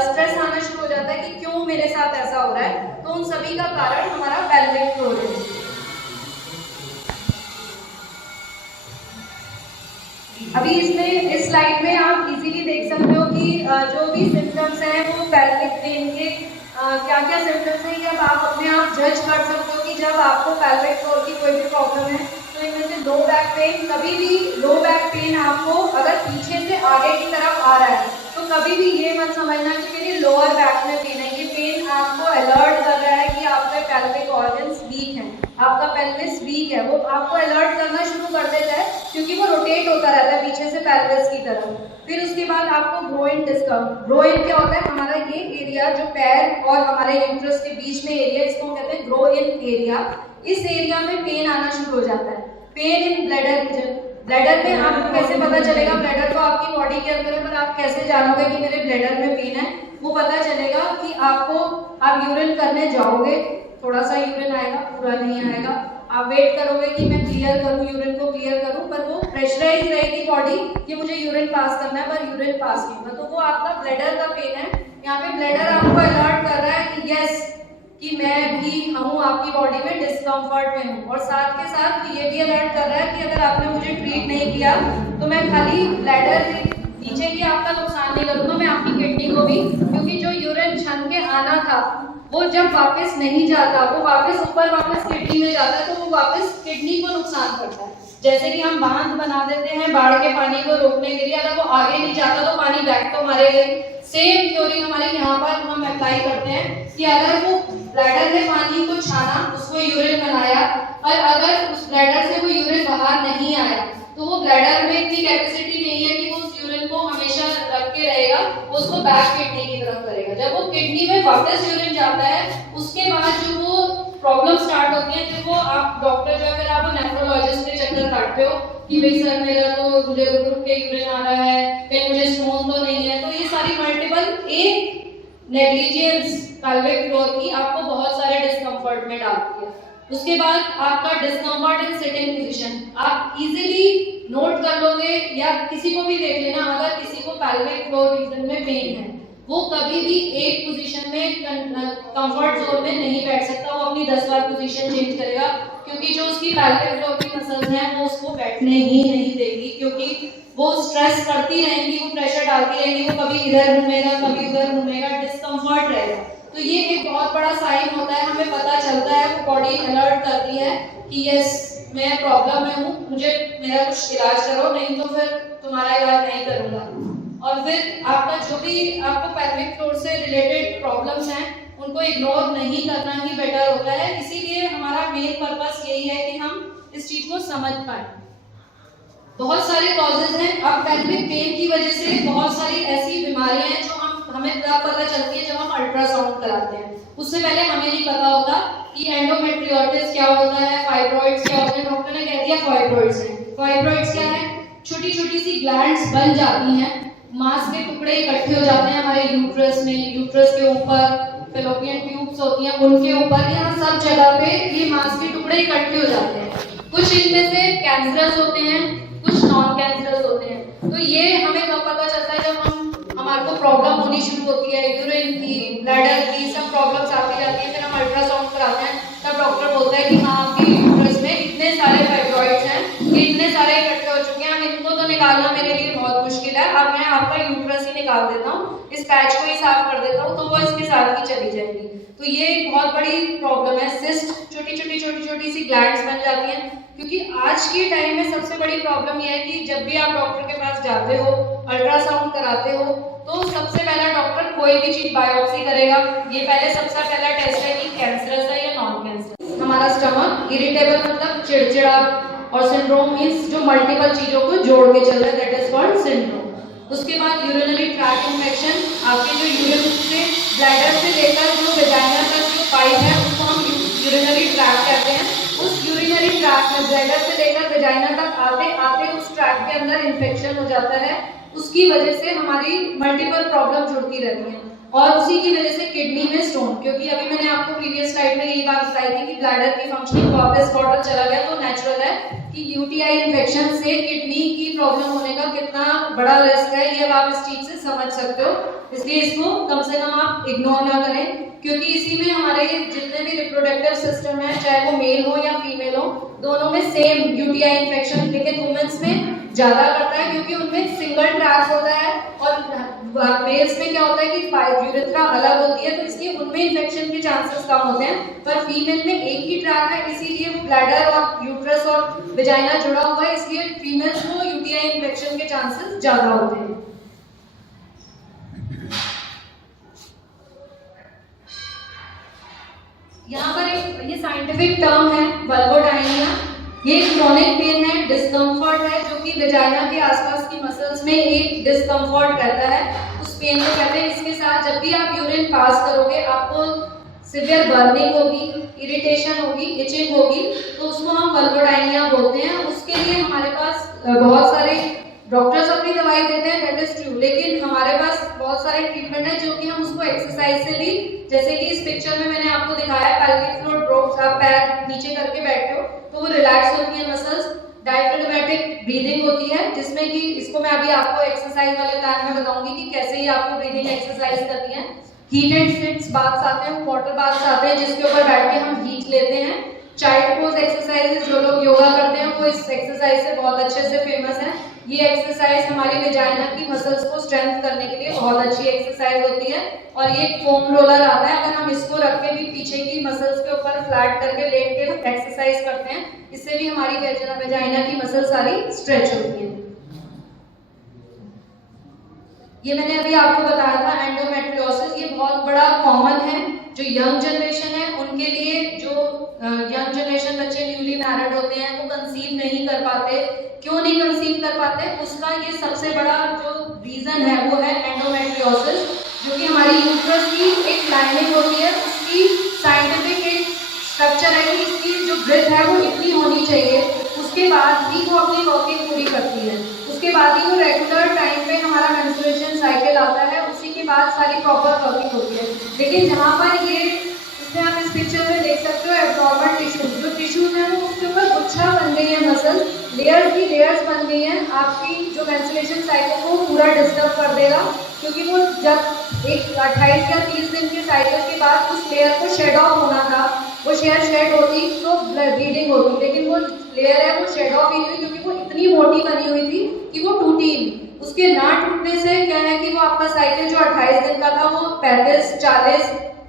स्ट्रेस आना शुरू हो जाता है कि क्यों मेरे साथ ऐसा हो रहा है। तो उन सभी का कारण हमारा पेल्विक फ्लोर है। अभी इसमें इस स्लाइड में आप इजीली देख सकते हो कि जो भी सिम्टम्स हैं वो पेल्विक पेन के क्या क्या सिम्टम्स हैं, जब आप अपने आप जज कर सकते हो कि जब आपको पेल्विक फ्लोर की कोई भी प्रॉब्लम है, तो इनमें से लो बैक पेन, कभी भी लो बैक पेन आपको अगर पीछे से आगे की तरफ आ रहा है तो कभी भी ये मत समझना कि मेरी लोअर बैक में पेन है, ये पेन आपको अलर्ट कर रहा है कि आपके पेल्विक ऑर्गन्स वीक हैं। आपका पेल्विस वीक है, वो आपको अलर्ट करना शुरू कर देता है क्योंकि वो रोटेट होता रहता है पीछे से पेल्विस की तरफ। फिर उसके बाद आपको ग्रोइन डिस्कम्फर्ट। ग्रोइन क्या होता है? हमारा ये एरिया जो पैर और हमारे यूट्रस के बीच में एरिया, इसको हम कहते हैं ग्रोइन एरिया। इस एरिया में पेन आना शुरू हो जाता है। Pain in bladder region. Bladder में आपको कैसे पता चलेगा? ब्लैडर तो आपकी बॉडी के अंदर है, पर आप कैसे जानोगे कि मेरे ब्लैडर में पेन है? वो पता चलेगा कि आप यूरिन करने जाओगे, थोड़ा सा यूरिन आएगा, पूरा नहीं आएगा। आप वेट करोगे कि मैं क्लियर करूं, यूरिन को क्लियर करूं, पर वो प्रेशराइज रहेगी बॉडी कि मुझे यूरिन पास करना है, पर यूरिन पास नहीं होगा। तो वो आपका ब्लैडर का पेन है। यहाँ पे ब्लैडर आपको अलर्ट कर रहा है कि यस, कि मैं भी हूँ आपकी बॉडी में डिस्कम्फर्ट में हूँ। और साथ के साथ ये भी अलर्ट कर रहा है कि अगर आपने मुझे ट्रीट नहीं किया तो मैं खाली ब्लैडर नीचे ही आपका नुकसान नहीं करूँगा, मैं आपकी किडनी को भी, क्योंकि जो यूरिन छन के आना था वो जब वापस नहीं जाता, वो वापस ऊपर वापस किडनी में जाता है, तो वो वापस किडनी को नुकसान करता है। जैसे कि हम बांध बना देते हैं बाढ़ के पानी को रोकने के लिए, अगर वो आगे नहीं जाता तो पानी बैक तो मारेगा। सेम थ्योरी हमारे यहाँ पर हम अप्लाई करते हैं कि अगर वो ब्लैडर ने पानी को छाना, उसको यूरिन बनाया, और अगर उस ब्लैडर से वो यूरिन बाहर नहीं आया तो वो ब्लैडर में इतनी कैपेसिटी नहीं है कि वो उस यूरिन को हमेशा रख के रहेगा, उसको बैक किडनी की तरफ करेगा। जब वो किडनी में वापस यूरिन जाता है, उसके बाद जो वो प्रॉब्लम स्टार्ट होती है, फिर वो आप डॉक्टर जो है, फिर आप नेफ्रोलॉजिस्ट के चक्कर काटते हो कि भाई सर मेरा तो मुझे रुक रुक के यूरिन आ रहा है, कहीं मुझे स्टोन तो नहीं है। तो ये सारी मल्टीपल एक नेग्लिजेंस पेल्विक फ्लोर की आपको बहुत सारे डिस्कम्फर्ट में डालती है। उसके बाद आपका डिस्कम्फर्ट इन सिटिंग पोजीशन, आप इजीली नोट कर लोगे या किसी को भी देख लेना, अगर किसी को पेल्विक फ्लोर रीजन में पेन है, वो कभी भी एक पोजीशन में कंफर्ट जोन में नहीं बैठ सकता, वो अपनी 10 बार पोजीशन चेंज करेगा, क्योंकि जो उसकी पेल्विक फ्लोर की मसल्स हैं वो उसको बैठने ही नहीं देगी, क्योंकि वो स्ट्रेस करती रहेंगी, वो प्रेशर डालती रहेंगी, वो कभी इधर घूमेगा कभी उधर घूमेगा, डिस्कम्फर्ट रहेगा। तो ये एक बहुत बड़ा साइन होता है, हमें पता चलता है, वो बॉडी अलर्ट करती है कि यस मैं प्रॉब्लम में हूँ, मुझे मेरा कुछ इलाज करो, नहीं तो फिर तुम्हारा इलाज नहीं करूँगा। और फिर आपका जो भी आपको पेल्विक फ्लोर से रिलेटेड प्रॉब्लम्स हैं उनको इग्नोर नहीं करना ही बेटर होता है। इसीलिए हमारा मेन पर्पस यही है कि हम इस चीज को समझ पाए। बहुत सारे कॉजेज हैं। अब पेल्विक पेन की वजह से बहुत सारी ऐसी बीमारियां हैं जो हमें तब पता चलती है जब हम अल्ट्रासाउंड कराते हैं। उससे पहले हमें नहीं पता होता कि एंडोमेट्रियोसिस क्या होता है, फाइब्रॉइड्स क्या होते हैं। डॉक्टर ने कह दिया फाइब्रॉइड्स हैं। फाइब्रॉइड्स क्या है? छोटी छोटी सी ग्लैंड्स बन जाती हैं, मांस के टुकड़े इकट्ठे हो जाते हैं हमारे यूट्रस में, यूट्रस के ऊपर फैलोपियन ट्यूब्स होती हैं उनके ऊपर, यहाँ सब जगह पे ये मांस के टुकड़े इकट्ठे हो जाते हैं। कुछ इनमें से कैंसरस होते हैं, कुछ नॉन कैंसरस होते हैं। तो ये हमें कब पता चलता है? जब हमारे को प्रॉब्लम होनी शुरू होती है, यूरिन की, ब्लैडर की, सब प्रॉब्लम्स आती जाती हैं। फिर हम अल्ट्रासाउंड कराते हैं, तब डॉक्टर बोलता है कि हाँ आपके यूट्रस में इतने सारे फाइब्रॉइड्स हैं, ये इतने सारे इकट्ठे हो चुके हैं, अब इनको तो निकालना मेरे लिए बहुत मुश्किल है, अब मैं आपका यूट्रस ही निकाल देता हूँ, इस पैच को ही साफ कर देता हूँ, तो वो इसके साथ ही चली जाएगी। तो ये एक बहुत बड़ी प्रॉब्लम है। सिस्ट, छोटी छोटी सी ग्लैंड्स बन जाती हैं। क्योंकि आज के टाइम में सबसे बड़ी प्रॉब्लम यह है कि जब भी आप डॉक्टर के पास जाते हो, अल्ट्रासाउंड कराते हो, तो सबसे पहला डॉक्टर कोई भी चीज बायोप्सी करेगा। ये पहले सबसे पहला टेस्ट है कि कैंसरस है या नॉन कैंसरस। हमारा स्टमक इरिटेबल मतलब चिड़चिड़ा, और सिंड्रोम मींस जो मल्टीपल चीजों को जोड़ के चल रहा है, दैट इज कॉल्ड सिंड्रोम। उसके बाद यूरिनरी ट्रैक्ट इन्फेक्शन, आपके जो यूरिन से ब्लैडर से लेकर जो वेजाइना तक जो पाइप है उसको हम यूरिनरी ट्रैक्ट कहते हैं। उस यूरिनरी ट्रैक्ट में ब्लैडर से लेकर वेजाइना तक आते आते उस ट्रैक्ट के अंदर इन्फेक्शन हो जाता है। उसकी वजह से हमारी मल्टीपल प्रॉब्लम जुड़ती रहती हैं, और उसी की वजह से किडनी में स्टोन। क्योंकि अभी मैंने आपको प्रीवियस स्लाइड में यही बात बताई थी कि ब्लैडर की फंक्शनिंग वापस बॉर्डर चला गया, तो नेचुरल है कि यूटीआई इन्फेक्शन से किडनी की प्रॉब्लम होने का कितना बड़ा रिस्क है, ये आप इस चीज से समझ सकते हो। इसलिए इसको कम से कम आप इग्नोर ना करें, क्योंकि इसी में हमारे जितने भी रिप्रोडक्टिव सिस्टम है, चाहे वो मेल हो या फीमेल हो, दोनों में सेम यूटीआई इन्फेक्शन, लेकिन वुमेन्स में ज्यादा करता है क्योंकि उनमें सिंगल ट्रैक होता है, और मेल्स में क्या होता है कि यूरेथ्रा अलग होती है, तो इसलिए उनमें इन्फेक्शन के चांसेस कम होते हैं। पर फीमेल में एक ही ट्रैक है, इसीलिए वो ब्लैडर और यूट्रस और वेजाइना जुड़ा हुआ है, इसलिए फीमेल्स को यूटीआई इन्फेक्शन के चांसेस ज्यादा होते हैं। यहाँ पर ये साइंटिफिक टर्म है वल्वोडाइनिया। ये क्रोनिक पेन है, डिस्कम्फर्ट है, जो कि वेजाइना के आसपास की मसल्स में एक डिस्कम्फर्ट रहता है, उस पेन को कहते हैं। इसके साथ जब भी आप यूरिन पास करोगे आपको सिवियर बर्निंग होगी, इरिटेशन होगी, इचिंग होगी, तो उसको हम वल्वोडाइनिया बोलते हैं। उसके लिए हमारे पास बहुत सारे डॉक्टर्स अपनी दवाई देते हैं, दैट इज ट्रू, लेकिन हमारे पास बहुत सारे ट्रीटमेंट है जो कि हम उसको एक्सरसाइज से भी, जैसे कि इस पिक्चर में मैंने आपको दिखाया पेल्विक फ्लोर ड्रॉप्स, आप पैर नीचे करके बैठते हो तो वो रिलैक्स होती है मसल्स। डायफ्राग्मेटिक ब्रीदिंग होती है, जिसमें कि इसको मैं अभी आपको एक्सरसाइज वाले प्लान में बताऊंगी कि कैसे ही आपको ब्रीदिंग एक्सरसाइज करनी है। हीटेड सिट्स बाथ्स आते हैं, वाटर बाथ्स आते हैं, जिसके ऊपर बैठ के हम हीट लेते हैं। चाइल्ड पोज एक्सरसाइजेस जो लोग योगा करते हैं वो इस एक्सरसाइज से बहुत अच्छे से फेमस है। ये एक्सरसाइज हमारी वेजाइना की मसल्स को स्ट्रेंथ करने के लिए बहुत अच्छी एक्सरसाइज होती है। और ये फोम रोलर आता है, अगर हम इसको रख के भी पीछे की मसल्स के ऊपर फ्लैट करके लेट के एक्सरसाइज करते हैं, इससे भी हमारी वेजाइना की मसल सारी स्ट्रेच होती है। ये मैंने अभी आपको बताया था एंडोमेट्रियोसिस, ये बहुत बड़ा कॉमन है जो यंग जनरेशन है उनके लिए। जो यंग जनरेशन बच्चे न्यूली मैरिड होते हैं वो कंसीव नहीं कर पाते, क्यों नहीं कंसीव कर पाते, उसका ये सबसे बड़ा जो रीजन है वो है एंडोमेट्रियोसिस, जो कि हमारी यूट्रस की एक लाइनिंग होती है, उसकी साइंटिफिक एक स्ट्रक्चर है कि इसकी जो ब्रेथ है वो इतनी होनी चाहिए, उसके बाद ही वो अपनी वर्किंग पूरी करती है, उसके बाद ही वो रेगुलर टाइम पे हमारा मेंस्ट्रुएशन साइकिल आता है, उसी के बाद सारी प्रॉपर वर्किंग होती है। लेकिन जहाँ पर ये, इसमें आप इस पिक्चर में देख सकते हो एब्नॉर्मल टिश्यू, जो टिश्यूज है वो उसके ऊपर गुच्छा बन गई है, मसल लेयर्स की लेयर्स बन गई हैं, आपकी जो मेंस्ट्रुएशन साइकिल को पूरा डिस्टर्ब कर देगा, क्योंकि वो जब एक 28 या 30 दिन के साइकिल के बाद उस लेयर को शेड ऑफ होना था, वो शेड होती तो ब्लीडिंग होती, लेकिन वो लेयर है वो शेड ऑफ ही नहीं हुई, क्योंकि वो इतनी मोटी बनी हुई थी कि वो टूटी नहीं। उसके ना टूटने से क्या है कि वो आपका साइकिल जो 28 दिन का था वो 35, 40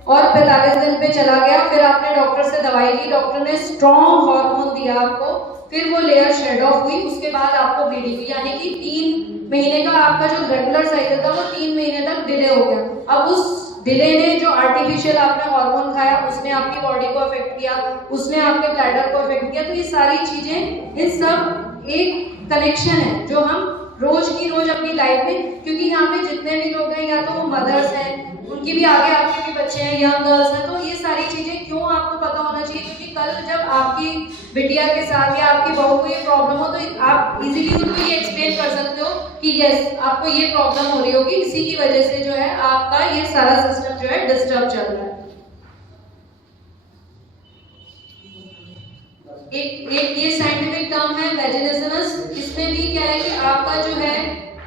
और 45 दिन पे चला गया। फिर आपने डॉक्टर से दवाई ली, डॉक्टर ने स्ट्रॉन्ग हार्मोन दिया आपको, फिर वो लेयर शेड ऑफ हुई, उसके बाद आपको ब्लीडिंग हुई, यानी कि 3 महीने का आपका जो रेगुलर साइकिल था वो 3 महीने तक डिले हो गया। अब उस डिले ने जो आर्टिफिशियल आपने हार्मोन खाया उसने आपकी बॉडी को अफेक्ट किया, उसने आपके ब्लैडर को अफेक्ट किया। तो ये सारी चीजें, ये सब एक कनेक्शन है जो हम रोज की रोज अपनी लाइफ में, क्योंकि यहाँ पे जितने भी लोग हैं या तो वो मदर्स हैं, उनकी भी आगे आपके भी बच्चे हैं, यंग गर्ल्स हैं, तो ये सारी चीजें क्यों आपको पता होना चाहिए, क्योंकि कल जब आपकी बिटिया के साथ या आपकी बहू को ये प्रॉब्लम हो तो आप इजीली उनको ये एक्सप्लेन कर सकते हो कि यस आपको ये प्रॉब्लम हो रही होगी, इसी की वजह से जो है आपका ये सारा सिस्टम जो है डिस्टर्ब चल रहा है। एक ये साइंटिफिक टर्म है वेजिनेसिस। इसमें भी क्या है कि आपका जो है,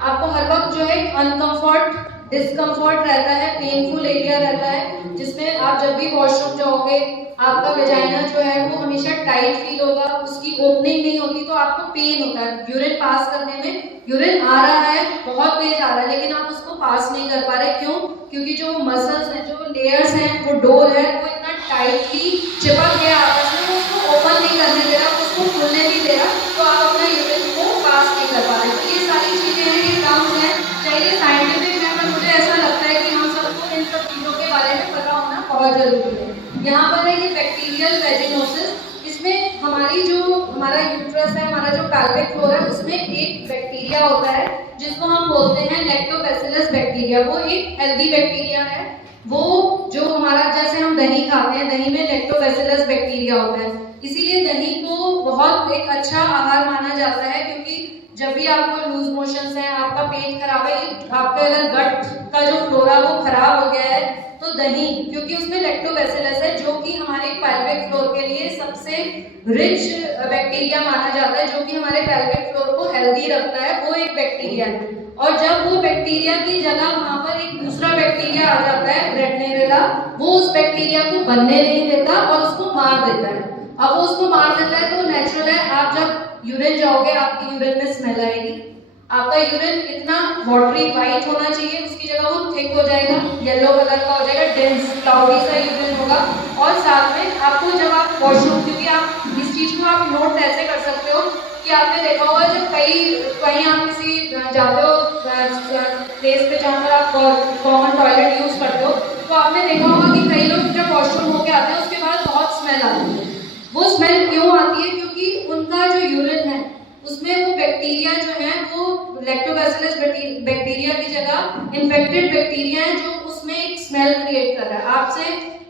आपको हर वक्त जो है अनकंफर्ट, डिस्कम्फर्ट रहता है, पेनफुल एरिया रहता है, जिसमें आप जब भी वॉशरूम जाओगे आपका वेजाइना जो है वो हमेशा टाइट फील होगा, उसकी ओपनिंग नहीं होती तो आपको पेन होता है। यूरिन पास करने में, यूरिन आ रहा है, बहुत तेज आ रहा है, लेकिन आप उसको पास नहीं कर पा रहे, क्यों? क्योंकि जो मसल्स हैं, जो लेयर्स हैं, वो डोर है, वो इतना टाइटली चिपक गया आपस में, वो उसको ओपन नहीं करने दे रहा, उसको खुलने नहीं दे रहा, तो आप अपना यूरिन को पास नहीं कर पा रहे। तो ये सारी चीजें हैं, ये टर्म्स हैं, चाहिए साइंटिफिक है, पर मुझे ऐसा लगता है कि हम सबको इन सब चीजों के बारे में पता होना बहुत जरूरी है। यहाँ पर है ये बैक्टीरियल वेजिनोसिस। इसमें हमारी जो हमारा यूट्रस है, हमारा जो पेल्विक फ्लोर है, उसमें एक बैक्टीरिया होता है जिसको हम बोलते हैं लैक्टोबैसिलस बैक्टीरिया। वो एक हेल्दी बैक्टीरिया है, वो जो हमारा, जैसे हम दही खाते हैं, दही में लैक्टोबैसिलस बैक्टीरिया होता है, इसीलिए दही को बहुत एक अच्छा आहार माना जाता है, क्योंकि जब भी आपको लूज मोशंस है, आपका पेट खराब है, आपका अगर गट का जो फ्लोरा वो खराब हो गया है, तो दही, क्योंकि उसमें लैक्टोबैसिलस है जो कि हमारे पेल्विक फ्लोर के लिए सबसे रिच बैक्टीरिया माना जाता है, जो कि हमारे पेल्विक फ्लोर को हेल्दी रखता है, वो एक बैक्टीरिया है। और जब वो बैक्टीरिया की जगह वहां पर एक दूसरा बैक्टीरिया आ जाता है, ब्रेडनेरेला, वो उस बैक्टीरिया को बनने नहीं देता और उसको मार देता है। अब वो उसको मार देता है तो नेचुरल है, आप जब यूरिन जाओगे आपकी यूरिन में स्मेल आएगी, आपका यूरिन इतना वाटरी वाइट होना चाहिए, उसकी जगह वो थिक हो जाएगा, येलो कलर का हो जाएगा, डेंस क्लाउडी सा यूरिन होगा। और साथ में आपको जब आप वॉशरूम, क्योंकि आप इस चीज को आप नोट ऐसे कर सकते हो कि आपने देखा होगा जब कहीं आप किसी जाते हो प्लेस पे जहाँ पर आप कॉमन टॉयलेट यूज करते हो, तो आपने देखा होगा कि कई लोग जब वॉशरूम होके आते हैं उसके बाद बहुत स्मेल आती है, वो स्मेल क्यों आती है? क्योंकि उनका जो यूरिन है उसमें वो बैक्टीरिया जो है वो लैक्टोबैसिलस बैक्टीरिया की जगह इन्फेक्टेड बैक्टीरिया है जो उसमें एक स्मेल क्रिएट कर रहा है। आपसे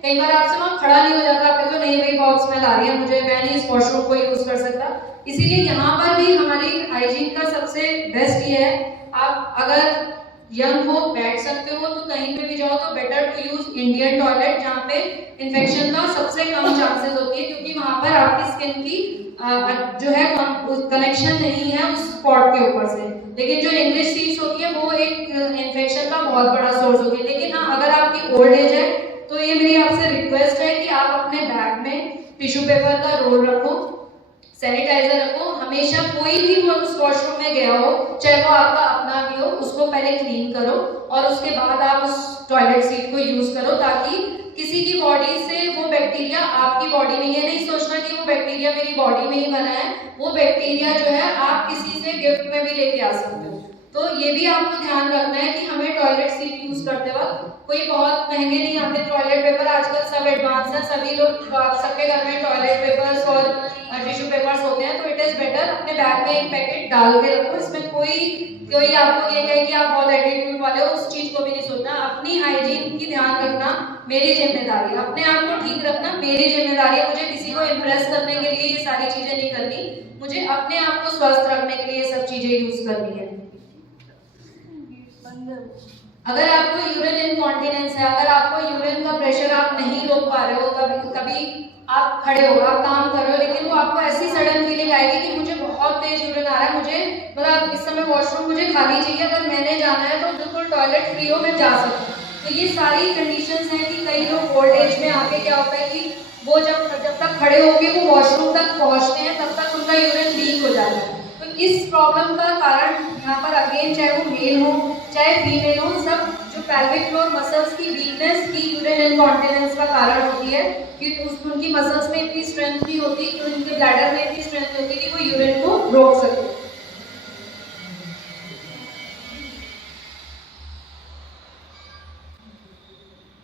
कई बार आपसे वहाँ खड़ा नहीं हो जाता, आप कहते हो नहीं भाई बहुत स्मेल आ रही है मुझे, मैं नहीं इस वॉशरूम को यूज कर सकता। इसीलिए यहाँ पर भी हमारी हाइजीन का सबसे बेस्ट ये है, आप अगर यंग हो बैठ सकते हो तो कहीं पे भी जाओ तो better to use Indian toilet जहाँ पे इन्फेक्शन का सबसे कम चांसेस होती है, क्योंकि वहाँ पर आपकी स्किन की जो है कनेक्शन नहीं है उस स्पॉट के ऊपर से। लेकिन जो इंग्लिश सीट्स होती है वो एक इन्फेक्शन का बहुत बड़ा सोर्स होती है। लेकिन हाँ, अगर आपकी ओल्ड एज है तो ये मेरी आपसे रिक्वेस्ट है कि आप अपने बैग में टिश्यू पेपर का रोल रखो, सैनिटाइजर रखो। हमेशा कोई भी वो उस वॉशरूम में गया हो, चाहे वो आपका अपना भी हो, उसको पहले क्लीन करो और उसके बाद आप उस टॉयलेट सीट को यूज करो, ताकि किसी की बॉडी से वो बैक्टीरिया आपकी बॉडी में, ये नहीं सोचना कि वो बैक्टीरिया मेरी बॉडी में ही बना है, वो बैक्टीरिया जो है आप किसी से गिफ्ट में भी लेके आ सकते हो। तो ये भी आपको ध्यान रखना है कि हमें टॉयलेट सीट यूज करते वक्त कोई बहुत महंगे नहीं आते टॉयलेट पेपर, आजकल सब एडवांस है, सभी लोग सबके घर में टॉयलेट पेपर्स और टिश्यू पेपर्स होते हैं। तो इट इज बेटर अपने बैग में एक पैकेट डाल के रखो। इसमें कोई आपको ये कहे कि आप बहुत एटीट्यूड वाले हो, उस चीज को भी नहीं सोचना। अपनी हाइजीन की ध्यान रखना मेरी जिम्मेदारी, अपने आप को ठीक रखना मेरी जिम्मेदारी है। मुझे किसी को इम्प्रेस करने के लिए ये सारी चीजें नहीं करनी, मुझे अपने आप को स्वस्थ रखने के लिए ये सब चीजें यूज करनी है। अगर आपको यूरिन इनकॉन्टिनेंस है, अगर आपको यूरिन का प्रेशर आप नहीं रोक पा रहे हो, कभी आप खड़े हो, आप काम कर रहे हो, लेकिन वो आपको ऐसी सडन फीलिंग आएगी कि मुझे बहुत तेज यूरिन आ रहा है, मुझे मतलब इस समय वॉशरूम मुझे खाली चाहिए, अगर मैंने जाना है तो बिल्कुल टॉयलेट फ्री हो, मैं जा सकूं। तो ये सारी कंडीशंस हैं कि कई लोग ओल्ड एज में आके क्या होता है कि वो जब तक खड़े होके वो वॉशरूम तक पहुंचते हैं तब तक उनका यूरिन लीक हो जाता है। तो इस प्रॉब्लम का कारण यहाँ पर अगेन, चाहे वो मेल हो चाहे फीमेल हो, सब जो पेल्विक फ्लोर मसल्स की वीकनेस की यूरिन इनकॉन्टिनेंस का कारण होती है कि उनकी मसल्स में इतनी स्ट्रेंथ नहीं होती, कि उनके ब्लैडर में इतनी स्ट्रेंथ होती है कि वो यूरिन को रोक सके।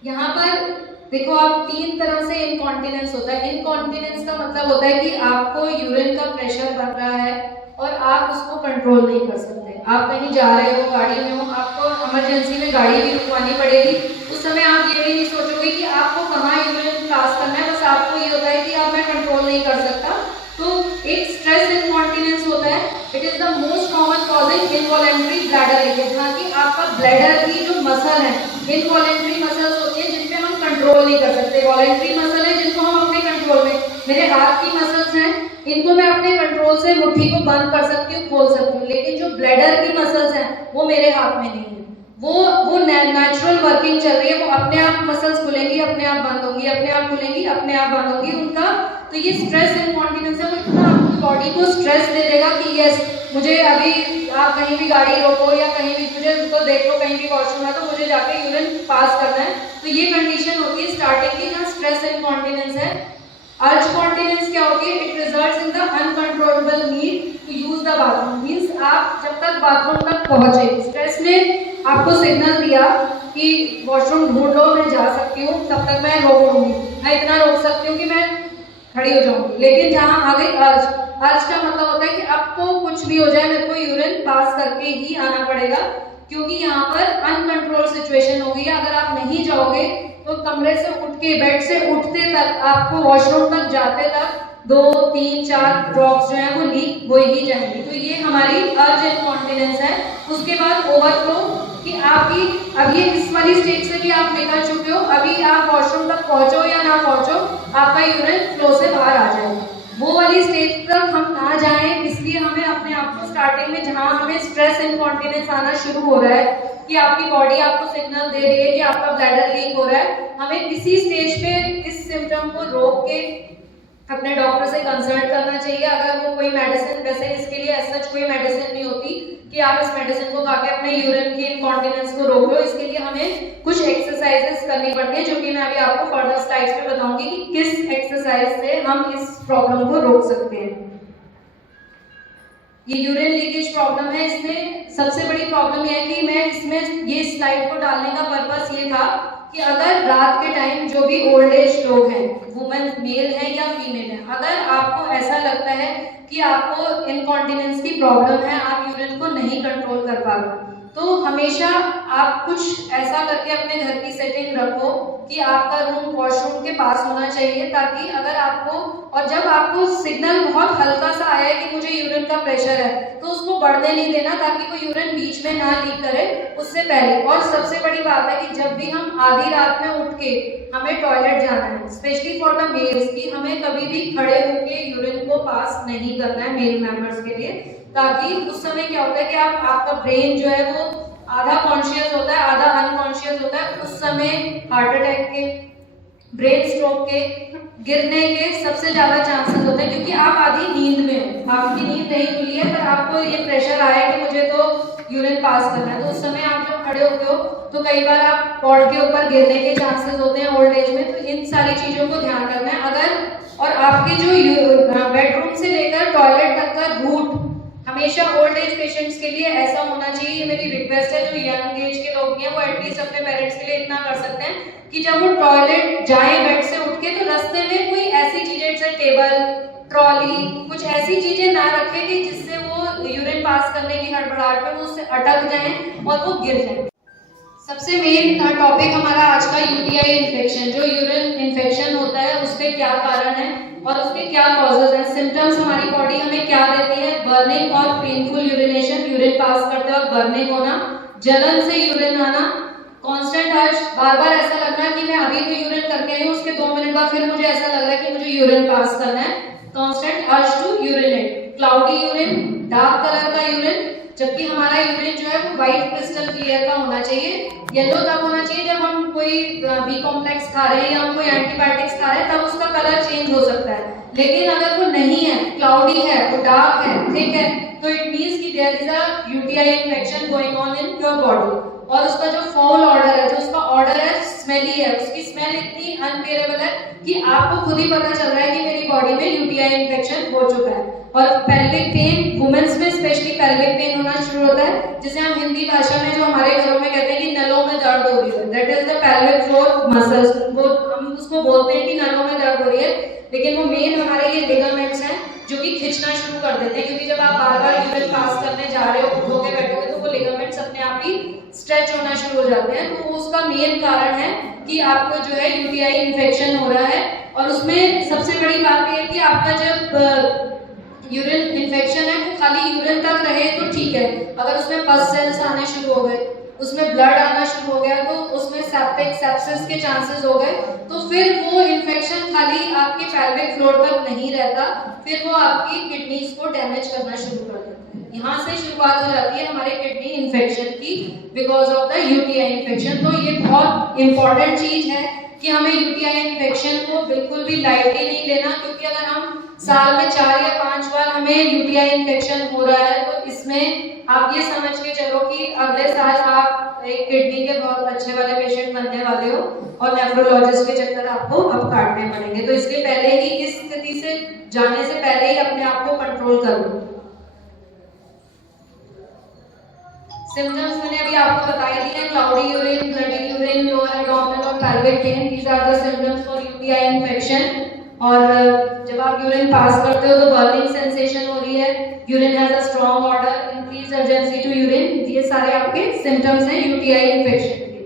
यहाँ पर देखो आप 3 तरह से इनकॉन्टिनेंस होता है। इनकॉन्टिनेंस का मतलब होता है कि आपको यूरिन का प्रेशर बढ़ रहा है और आप उसको कंट्रोल नहीं कर सकते। आप कहीं जा रहे हो, गाड़ी में हो, आपको इमरजेंसी में गाड़ी भी रुकवानी पड़ेगी, उस समय आप ये भी नहीं सोचोगे कि आपको कहाँ यूरिन पास करना है, बस आपको ये होता है कि अब मैं कंट्रोल नहीं कर सकता। तो एक स्ट्रेस इनकॉन्टिनेंस होता है। It is the most common causing involuntary bladder leakage, जहाँ की आपका ब्लैडर की जो मसल है, इनवॉलेंट्री मसल्स होती है जिनपे हम कंट्रोल नहीं कर सकते, वॉलेंट्री मसल है जिनको हम अपने कंट्रोल में, मेरे हाथ की मसल्स हैं इनको मैं अपने कंट्रोल से मुट्ठी को बंद कर सकती हूँ, खोल सकती हूँ, लेकिन जो ब्लैडर की मसल्स हैं वो मेरे हाथ में नहीं है। वो नेचुरल वर्किंग चल रही है, वो अपने आप मसल्स खुलेंगी, अपने आप बंद होंगी, अपने आप खुलेंगी, अपने आप बंद होंगी उनका। तो ये स्ट्रेस इनकॉन्टिनेंस है, वो इतना आपकी बॉडी को स्ट्रेस दे देगा कि यस मुझे अभी, आप कहीं भी गाड़ी रोको या कहीं भी मुझे उसको देख लो, कहीं भी वॉशरूम है तो मुझे जाके यूरिन पास करना है। तो ये कंडीशन होती है स्टार्टिंग की जहाँ स्ट्रेस इनकॉन्टिनेंस है। अर्ज कॉन्टिनेंस क्या होती है? It results in the uncontrollable need to use the bathroom, means आप जब तक बाथरूम तक पहुंचे, स्ट्रेस ने आपको सिग्नल दिया कि वॉशरूम ढूंढ लो, मैं जा सकती हूँ, तब तक मैं रोक लूंगी, मैं इतना रोक सकती हूँ कि मैं खड़ी हो जाऊंगी। लेकिन जहाँ आ गई अर्ज, अर्ज का मतलब होता है कि आपको कुछ भी हो जाए मेरे को यूरिन पास करके ही आना पड़ेगा, क्योंकि यहाँ पर अनकंट्रोल सिचुएशन हो गई है। अगर आप नहीं जाओगे तो कमरे से उठ के, बेड से उठते तक, आपको वॉशरूम तक जाते तक 2, 3, 4 ड्रॉप्स जो है वो लीक हो ही जाएंगी। तो ये हमारी अर्ज इनकॉन्टिनेंस है। उसके बाद ओवरफ्लो, कि आपकी अब ये इस वाली स्टेज से भी आप निकल चुके हो, अभी आप वॉशरूम तक पहुंचो या ना पहुंचो, आपका यूरिन फ्लो से बाहर आ जाएगा। वो वाली स्टेज तक हम ना जाएं, इसलिए हमें अपने आप को स्टार्टिंग में, जहां हमें स्ट्रेस इनकॉन्टिनेंस आना शुरू हो रहा है कि आपकी बॉडी आपको सिग्नल दे रही है कि आपका ब्लैडर लीक हो रहा है, हमें इसी स्टेज पे इस सिम्टम को रोक के अपने डॉक्टर से कंसल्ट करना चाहिए। अगर वो कोई मेडिसिन, वैसे इसके लिए सच कोई मेडिसिन नहीं होती कि आप इस मेडिसिन को खा के अपने यूरिन की इनकॉन्टिनेंस को रोक लो, इसके लिए हमें कुछ एक्सरसाइजेस करनी पड़ती है, जो कि मैं अभी आपको फर्दर स्लाइड्स में बताऊंगी कि किस एक्सरसाइज से हम इस प्रॉब्लम को रोक सकते हैं। ये यूरिन लीकेज प्रॉब्लम है, इसमें सबसे बड़ी प्रॉब्लम यह है कि मैं इसमें ये स्लाइड को डालने का पर्पस ये था कि अगर रात के टाइम जो भी ओल्ड एज लोग हैं, वुमेन मेल है या फीमेल है, अगर आपको ऐसा लगता है कि आपको इनकॉन्टिनेंस की प्रॉब्लम है, आप यूरिन को नहीं कंट्रोल कर पा रहे, तो हमेशा आप कुछ ऐसा करके अपने घर की सेटिंग रखो कि आपका रूम वॉशरूम के पास होना चाहिए, ताकि अगर आपको, और जब आपको सिग्नल बहुत हल्का सा आया कि मुझे यूरिन का प्रेशर है, तो उसको बढ़ने नहीं देना, ताकि वो यूरिन बीच में ना लीक करे उससे पहले। और सबसे बड़ी बात है कि जब भी हम आधी रात में उठ के हमें टॉयलेट जाना है, स्पेशली फॉर द मेल्स, की हमें कभी भी खड़े होके यूरिन को पास नहीं करना है मेल मेंबर्स के लिए, ताकि उस समय क्या होता है कि आपका ब्रेन जो है वो आधा कॉन्शियस होता है, आधा अनकॉन्शियस होता है, उस समय हार्ट अटैक के, ब्रेन स्ट्रोक के, गिरने के सबसे ज्यादा चांसेस होते हैं, क्योंकि आप आधी नींद में हो, आपकी नींद नहीं खुली है, पर आपको ये प्रेशर आया कि मुझे तो यूरिन पास करना है, तो उस समय आप जब खड़े होते हो तो कई बार आप पॉड के ऊपर गिरने के चांसेस होते हैं ओल्ड एज में। तो इन सारी चीजों को ध्यान रखना है। अगर, और आपके जो बेडरूम से लेकर टॉयलेट तक का रूट हमेशा ओल्ड एज पेशेंट्स के लिए ऐसा होना चाहिए, ये मेरी रिक्वेस्ट है। जो यंग एज के लोग हैं वो एटलीस्ट अपने पेरेंट्स के लिए इतना कर सकते हैं कि जब वो टॉयलेट जाए बेड से उठ के, तो रास्ते में कोई ऐसी चीजें जैसे टेबल, ट्रॉली, कुछ ऐसी चीजें ना रखें कि जिससे वो यूरिन पास करने की हड़बड़ाहट में वो उससे अटक जाएं और वो गिर जाएं। सबसे मेन टॉपिक हमारा आज का यूटीआई इन्फेक्शन। जो यूरिन इन्फेक्शन होता है उसके क्या कारण है और उसके क्या कॉजेज हैं, सिम्टम्स हमारी बॉडी हमें क्या देती है। बर्निंग और पेनफुल यूरिनेशन, यूरिन पास करते वक्त बर्निंग होना, जलन से यूरिन आना, कांस्टेंट अर्ज, बार बार ऐसा लगना कि मैं अभी तो यूरिन करके आई हूँ, उसके 2 मिनट बाद फिर मुझे ऐसा लग रहा है कि मुझे यूरिन पास करना है, constant urge to urinate, cloudy urine, dark colour का यूरिन, जबकि हमारा यूरिन जो है वो व्हाइट क्रिस्टल क्लियर का होना चाहिए। येलो तब होना चाहिए जब हम कोई बी कॉम्प्लेक्स खा रहे हैं या हम कोई एंटीबायोटिक्स खा रहे हैं, तब उसका कलर चेंज हो सकता है। लेकिन अगर वो नहीं है, क्लाउडी है, वो डार्क है, ठीक है, तो इट मींस कि there is a UTI infection going on in your body. और उसका जो फाउल ऑर्डर है, जो उसका ऑर्डर है स्मेली है, उसकी स्मेल इतनी अनबेरेबल है कि आपको खुद ही पता चल रहा है कि मेरी बॉडी में यूटीआई इन्फेक्शन हो चुका है। और पेल्विक पेन, वुमेन्स में स्पेशली पेल्विक पेन होना शुरू होता है, जिसे हम हिंदी भाषा में जो हमारे घरों में कहते हैं कि नलों में दर्द हो रही है, that is the pelvic floor muscles. वो हम उसको बोलते हैं कि नलों में दर्द हो रही है, लेकिन वो मेन हमारे ये लिगामेंट्स हैं जो कि खिंचना शुरू कर देते हैं, क्योंकि जब आप बार बार यूरिन पास करने जा रहे हो, उठोगे बैठोगे, तो वो लिगामेंट्स अपने आप ही स्ट्रेच होना शुरू हो जाते हैं। तो वो उसका मेन कारण है कि आपको जो है यूटीआई इन्फेक्शन हो रहा है। और उसमें सबसे बड़ी बात यह है कि आपका जब यूरिन इन्फेक्शन है वो खाली यूरिन तक रहे तो ठीक है, अगर उसमें पस सेल्स आने शुरू हो गए, उसमें ब्लड आना शुरू हो गया, तो उसमें सेप्टिक सेप्सिस के चांसेस हो गए, तो फिर वो इन्फेक्शन खाली आपके पेल्विक फ्लोर तक नहीं रहता, फिर वो आपकी किडनीज को डैमेज करना शुरू कर देता है। यहाँ से शुरुआत हो जाती है हमारे किडनी इन्फेक्शन की, because of the UTI infection. तो ये बहुत इंपॉर्टेंट चीज है कि हमें यूटीआई इन्फेक्शन को बिल्कुल भी लाइटली नहीं लेना, क्योंकि अगर हम साल में 4 या 5 बार हमें यूटीआई इन्फेक्शन हो रहा है, तो इसमें आप ये समझ के चलो कि अगले साल आप एक किडनी के बहुत अच्छे वाले पेशेंट बनने वाले हो और नेफ्रोलॉजिस्ट के चक्कर आपको अब काटने पड़ेंगे। तो इसलिए पहले ही इस स्थिति से जाने से पहले ही अपने आप को कंट्रोल कर लो। सिम्टम्स मैंने अभी आपको बताई दी है, cloudy urine, bloody urine, lower abdominal और pelvic pain, these are the symptoms for UTI infection. और जब आप यूरिन पास करते हो तो बर्निंग सेंसेशन हो रही है, urine has a strong odour, increase urgency to urine, ये सारे आपके सिम्टम्स हैं यूटीआई इन्फेक्शन के।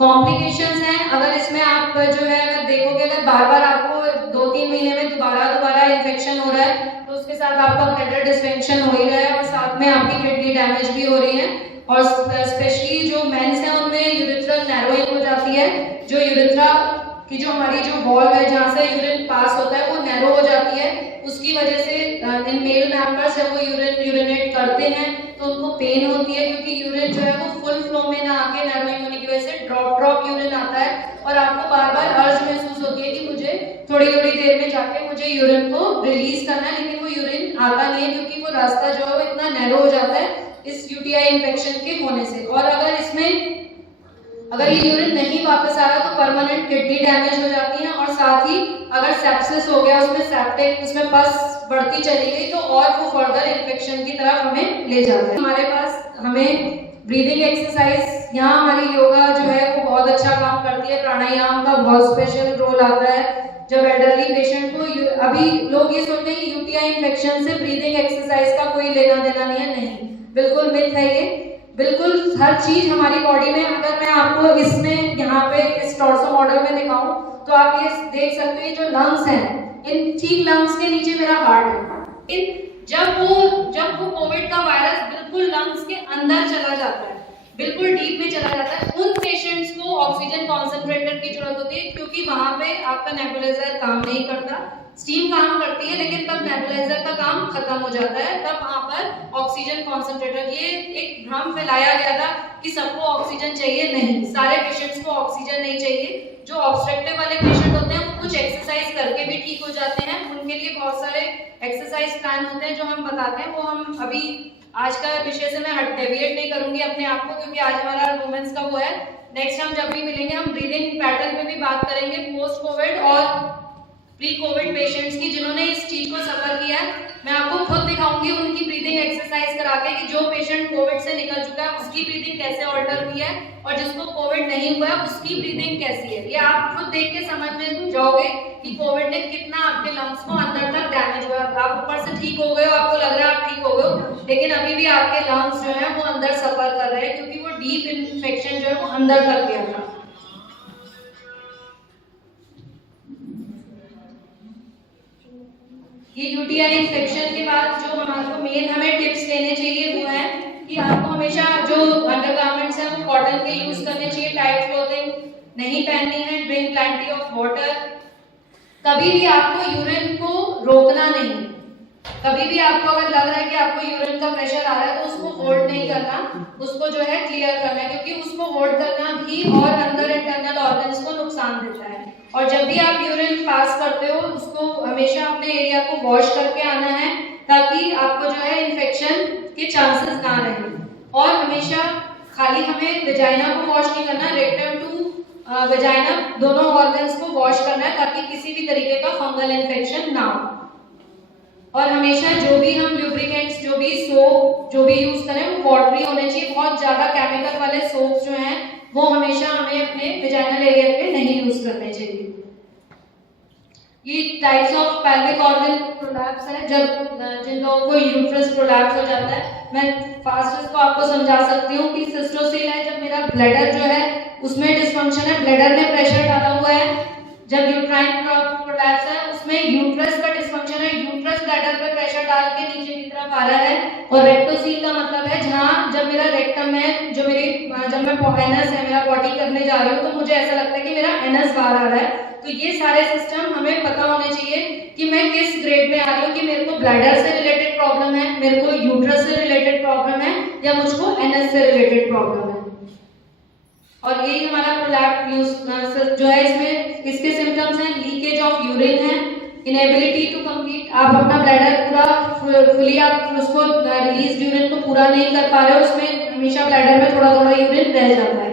कॉम्प्लिकेशंस हैं, अगर इसमें आप जो है अगर देखोगे, अगर बार बार आपको 2-3 महीने में दोबारा इन्फेक्शन हो रहा है, तो उसके साथ आपका ब्लैडर डिस्फंक्शन हो ही रहा है और साथ में आपकी किडनी डैमेज भी हो रही है। और स्पेशली जो मेंस हैं उनमें यूरिथ्रल नैरोइंग हो जाती है, जो यूरिथ्रा कि जो हमारी जो वॉल्व है जहाँ से यूरिन पास होता है वो नैरो हो जाती है, उसकी वजह से इन मेल मेंबर्स जब वो यूरिनेट करते हैं तो उनको पेन होती है, क्योंकि यूरिन जो है वो फुल फ्लो में ना आके नैरोइंग होने की वजह से ड्रॉप यूरिन आता है और आपको बार बार अर्ज महसूस होती है कि मुझे थोड़ी देर में जाके मुझे यूरिन को रिलीज करना है, लेकिन वो यूरिन आता नहीं है, क्योंकि वो रास्ता जो है वो इतना नैरो हो जाता है इस यूटीआई इन्फेक्शन के होने से। और अगर ये यूरिन नहीं वापस आ रहा तो परमानेंट किडनी डैमेज हो जाती है, और साथ ही अगर सेप्सिस हो गया, उसमें सेप्टिक, उसमें पस बढ़ती चली गई, तो और वो फर्दर इन्फेक्शन की तरफ हमें ले जाता है। हमारे पास हमें ब्रीदिंग एक्सरसाइज, यहाँ हमारी योगा जो है वो बहुत अच्छा काम करती है। प्राणायाम का बहुत स्पेशल रोल आता है। जब एल्डरली पेशेंट को अभी लोग ये सोचते हैं कि यूटीआई इन्फेक्शन से ब्रीदिंग एक्सरसाइज का कोई लेना देना नहीं है, नहीं, बिल्कुल मिथ है ये। बिल्कुल हर चीज हमारी बॉडी में, अगर मैं आपको इसमें यहाँ पे इस टॉर्सो मॉडल में दिखाऊं तो आप ये देख सकते हैं जो लंग्स हैं, इन ठीक लंग्स के नीचे मेरा हार्ट है। जब वो कोविड का वायरस बिल्कुल लंग्स के अंदर चला जाता है, बिल्कुल डीप में चला जाता है, उन पेशेंट्स को ऑक्सीजन कॉन्सेंट्रेटर की जरूरत होती है, क्योंकि वहां पे आपका नेबुलाइजर काम नहीं करता। स्टीम काम करती है लेकिन तब नेबुलाइजर का काम खत्म हो जाता है, तब वहां पर ऑक्सीजन कॉन्सेंट्रेटर। ये एक भ्रम फैलाया गया था कि सबको ऑक्सीजन चाहिए, नहीं, सारे पेशेंट्स को ऑक्सीजन नहीं चाहिए। जो ऑब्स्ट्रक्टिव वाले पेशेंट होते हैं वो कुछ एक्सरसाइज करके भी ठीक हो जाते हैं, उनके लिए बहुत सारे एक्सरसाइज प्लान होते हैं जो हम बताते हैं। वो हम अभी आज का विषय से मैं डेविएट नहीं करूंगी अपने आप को, क्योंकि आज हमारा वुमेन्स का वो है। नेक्स्ट हम जब भी मिलेंगे हम ब्रीदिंग पैटर्न पे भी बात करेंगे, पोस्ट कोविड और प्री कोविड पेशेंट्स की जिन्होंने इस चीज को सफर किया है। मैं आपको खुद दिखाऊंगी उनकी ब्रीदिंग एक्सरसाइज करा के कि जो पेशेंट कोविड से निकल चुका है उसकी ब्रीदिंग कैसे ऑल्टर हुई है और जिसको कोविड नहीं हुआ है उसकी ब्रीदिंग कैसी है। ये आप खुद देख के समझ में जाओगे कि कोविड ने कितना आपके लंग्स को अंदर तक डैमेज हुआ। आप ऊपर से ठीक हो गए हो, आपको लग रहा है आप ठीक हो गए हो, लेकिन अभी भी आपके लंग्स जो है वो अंदर सफर कर रहे हैं, क्योंकि वो डीप इन्फेक्शन जो है वो अंदर तक गया था। ये यूटीआई इन्फेक्शन के बाद जो हमारे मेन हमें टिप्स लेने चाहिए वो है कि आपको हमेशा जो अंडरगारमेंट्स हैं वो कॉटन के यूज करने चाहिए, टाइट क्लोथिंग नहीं पहननी है, ड्रिंक प्लेंटी ऑफ वाटर। कभी भी आपको यूरिन को रोकना नहीं। कभी भी आपको अगर लग रहा है कि आपको यूरिन का प्रेशर आ रहा है तो उसको होल्ड नहीं करना, उसको जो है क्लियर करना है, क्योंकि उसको होल्ड करना भी और अंदर इंटरनल ऑर्गन्स को नुकसान देता है। और जब भी आप यूरिन पास करते हो उसको हमेशा अपने एरिया को वॉश करके आना है, ताकि आपको जो है इन्फेक्शन के चांसेस ना रहे। और हमेशा खाली हमें वेजाइना को वॉश नहीं करना, रेक्टम टू वेजाइना दोनों ऑर्गन्स को वॉश करना है, ताकि किसी भी तरीके का फंगल इन्फेक्शन ना हो। और हमेशा जो भी हम लुब्रिकेंट्स, जो भी सोप जो भी यूज करें वो वाटरी होने चाहिए। बहुत ज्यादा केमिकल वाले सोप्स जो हैं वो हमेशा हमें अपने वेजाइनल एरिया पे नहीं यूज करने चाहिए। ये types of pelvic organ prolapse है, जब जिन लोगों को यूट्रस प्रोलैप्स हो जाता है। मैं फास्ट इसको आपको समझा सकती हूँ कि सिस्टोसील है, जब मेरा ब्लैडर जो है उसमें डिस्फंक्शन है, ब्लैडर ने प्रेशर डाला हुआ है। जब यूट्राइन प्रोलैप्स है उसमें यूट्रस का डिस्फंक्शन है, यूट्रस ब्लैडर पे प्रेशर डाल के नीचे की तरफ आ रहा है। और रेक्टोसील का मतलब है जहाँ जब मेरा रेक्टम है, जो मेरी जब मैं एनस है मेरा बॉडी करने जा रही हूँ तो मुझे ऐसा लगता है कि मेरा एनस बाहर आ रहा है। तो ये सारे सिस्टम हमें पता होने चाहिए कि मैं किस ग्रेड में आ रही हूँ, कि मेरे को ब्लैडर से रिलेटेड प्रॉब्लम है, मेरे को यूट्रस से रिलेटेड प्रॉब्लम है, या मुझको एनएस से रिलेटेड प्रॉब्लम है। और यही हमारा प्रोलैप्स यूज जो है, इसमें इसके सिम्टम्स हैं लीकेज ऑफ यूरिन है, इनेबिलिटी टू कंप्लीट, आप अपना ब्लैडर पूरा फुली आप उसको रिलीज यूरिन को पूरा नहीं कर पा रहे हो, उसमें हमेशा ब्लैडर में थोड़ा थोड़ा यूरिन रह जाता है।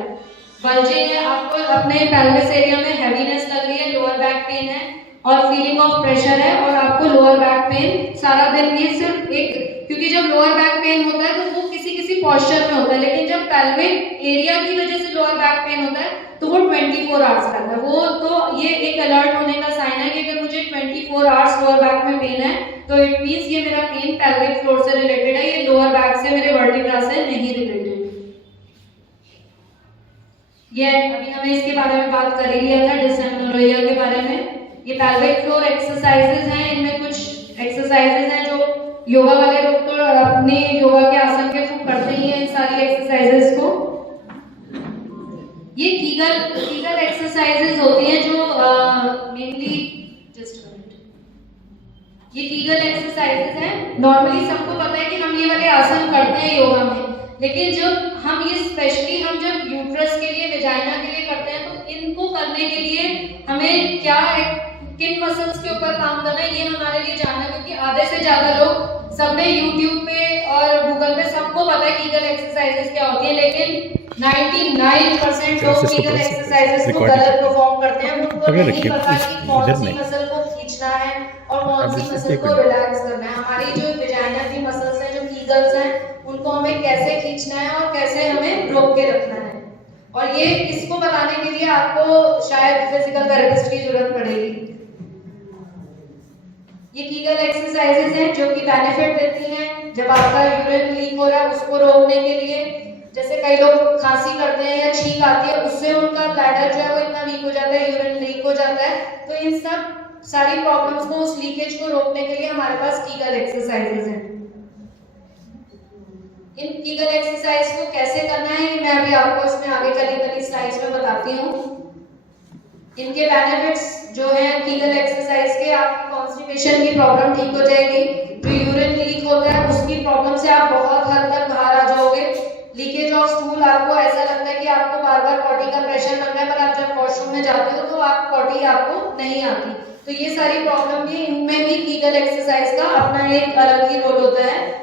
बल्जिंग है, आपको अपने पेल्विस एरिया में हैवीनेस लग रही है, लोअर बैक पेन है और फीलिंग ऑफ प्रेशर है, और आपको लोअर बैक पेन सारा दिन, ये सिर्फ एक, क्योंकि जब लोअर बैक पेन होता है तो वो किसी पॉस्चर में होता है, लेकिन जब पेल्विक एरिया की वजह से लोअर बैक पेन होता है तो वो 24 आवर्स रहता है। वो तो ये एक अलर्ट होने का साइन है कि अगर मुझे 24 आवर्स लोअर बैक में पेन है तो इट मींस ये मेरा पेन पेल्विक फ्लोर से रिलेटेड है, ये लोअर बैक से मेरे वर्टिब्रा से नहीं रिलेटेड। ये अभी हमें इसके बारे में बात कर ही लिया था, डिसमेनोरिया के बारे में। ये पेल्विक फ्लोर एक्सरसाइजेज हैं, इनमें कुछ एक्सरसाइजेज हैं जो योगा वाले लोग तो अपने योगा के आसन के थ्रू करते ही हैं इन सारी एक्सरसाइजेज को। ये कीगल एक्सरसाइजेज होती हैं जो मेनली ये कीगल एक्सरसाइजेज हैं। नॉर्मली सबको पता है कि हम ये वाले आसन करते हैं योगा में, लेकिन जब हम ये स्पेशली हम जब यूट्रस के लिए, वेजाइना के लिए करते हैं तो इनको करने के लिए हमें क्या किन मसल्स के ऊपर काम करना है ये हमारे लिए जानना है, क्योंकि आधे से ज्यादा लोग, सबने YouTube पे और गूगल पे सबको पता है कीगल एक्सरसाइजेस क्या होती है, लेकिन 99% लोग कीगल एक्सरसाइजेस को गलत परफॉर्म करते हैं। उनको नहीं पता कि कौन सी मसल को खींचना है और कौन सी मसल को रिलैक्स करना है। हमारी जो वेजाइना की मसल्स हैं, जो कीगल्स हैं, उनको हमें कैसे खींचना है और कैसे हमें रोक के रखना है। और ये इसको बताने के लिए आपको शायद फिजिकल थेरेपिस्ट की जरूरत पड़ेगी। ये कीगल एक्सरसाइजेस हैं जो कि बेनिफिट देती हैं जब आपका यूरिन लीक हो रहा है उसको रोकने के लिए। जैसे कई लोग खांसी करते हैं या छींक आती है, उससे उनका ब्लैडर जो है वो इतना वीक हो जाता है, यूरिन लीक हो जाता है। तो इन सब सारी प्रॉब्लम्स को, उस लीकेज को रोकने के लिए हमारे पास कीगल एक्सरसाइजेस हैं। इन कीगल एक्सरसाइज को कैसे करना है मैं अभी आपको इसमें आगे चली स्लाइड्स में बताती हूँ। इनके बेनिफिट्स जो है कीगल एक्सरसाइज के, आपकी कॉन्स्टिपेशन की प्रॉब्लम ठीक हो जाएगी, जो यूरिन लीक होता है उसकी प्रॉब्लम से आप बहुत हद तक बाहर आ जाओगे। लीकेज ऑफ स्टूल, आपको ऐसा लगता है कि आपको बार बार पॉटी का प्रेशर बन रहा है, पर आप जब वॉशरूम में जाते हो तो आप पॉटी आपको नहीं आती। तो ये सारी प्रॉब्लम भी, इनमें भी कीगल एक्सरसाइज का अपना एक अलग ही रोल होता है।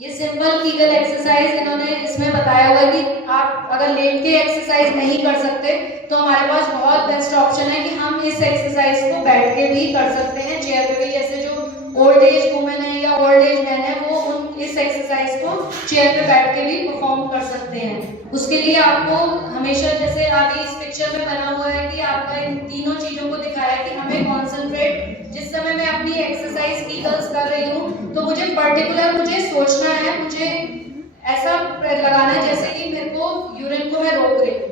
ये सिंपल कीगल एक्सरसाइज इन्होंने इसमें बताया हुआ है कि आप अगर लेट के एक्सरसाइज नहीं कर सकते तो हमारे पास बहुत बेस्ट ऑप्शन है कि हम इस एक्सरसाइज को बैठ के भी कर सकते हैं, चेयर पे भी। जैसे जो ओल्ड एज वुमेन है या ओल्ड एज मैन है वो इस एक्सरसाइज को चेयर पे बैठ के भी परफॉर्म कर सकते हैं। उसके लिए आपको हमेशा, जैसे आगे इस पिक्चर में बना हुआ है कि आपका इन तीनों चीजों को दिखाया कि हमें कॉन्सेंट्रेट, जिस समय मैं अपनी एक्सरसाइज कीगल्स कर रही हूँ तो मुझे पर्टिकुलर मुझे सोचना है, मुझे ऐसा लगाना है जैसे कि मेरे को यूरिन को मैं रोक रही हूँ,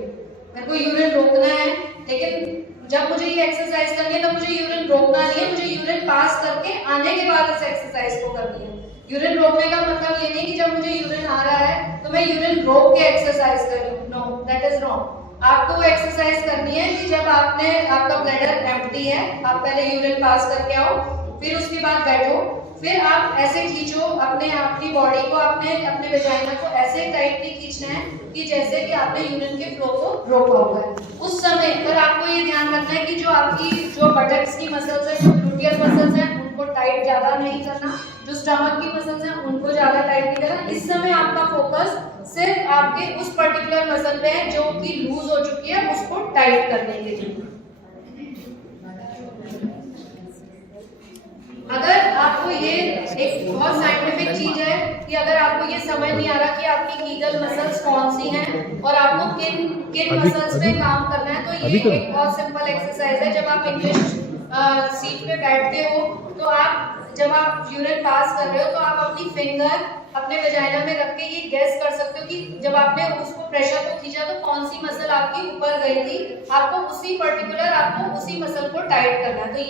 मेरे को यूरिन रोकना है। लेकिन जब मुझे ये एक्सरसाइज करनी है तो मुझे यूरिन रोकना नहीं है, मुझे यूरिन पास करके आने के बाद इस एक्सरसाइज को करनी है। यूरिन रोकने का मतलब ये नहीं कि जब मुझे यूरिन आ रहा है तो मैं यूरिन रोक के एक्सरसाइज कर रही हूँ, नो, दैट इज रॉन्ग। आपको वो एक्सरसाइज करनी है कि जब आपका ब्लैडर एम्प्टी है, आप पहले यूरिन पास करके आओ, फिर उसके बाद बैठो, फिर आप ऐसे खींचो अपनी बॉडी को, अपने वेजाइना को ऐसे टाइटली खींचना है कि जैसे कि आपने यूरिन के फ्लो को रोका हुआ है। उस समय पर आपको ये ध्यान रखना है कि जो बटक्स की मसल्स है, जो ग्लूटियल मसल्स हैं, उनको टाइट ज्यादा नहीं करना, जो स्टमक की मसल्स हैं उनको ज्यादा टाइट नहीं करना। इस समय आपका फोकस सिर्फ आपके उस पर्टिकुलर मसल पे है जो कि लूज हो चुकी है, उसको टाइट करने के लिए। अगर आपको ये एक बहुत साइंटिफिक चीज है कि अगर आपको ये समझ नहीं आ रहा कि आपकी कीगल मसल्स कौन सी हैं और आपको किन मसल्स पे काम करना है, तो ये एक बहुत सिंपल एक्सरसाइज है। जब आप इंग्लिश सीट पे बैठते हो तो जब आप यूरिन पास कर रहे हो तो आप अपनी फिंगर अपने वेजाइना में रख के ये गेस कर सकते हो कि जब आपने उसको प्रेशर को खींचा तो कौन सी मसल आपकी ऊपर गई थी, आपको उसी मसल को टाइट करना है। तो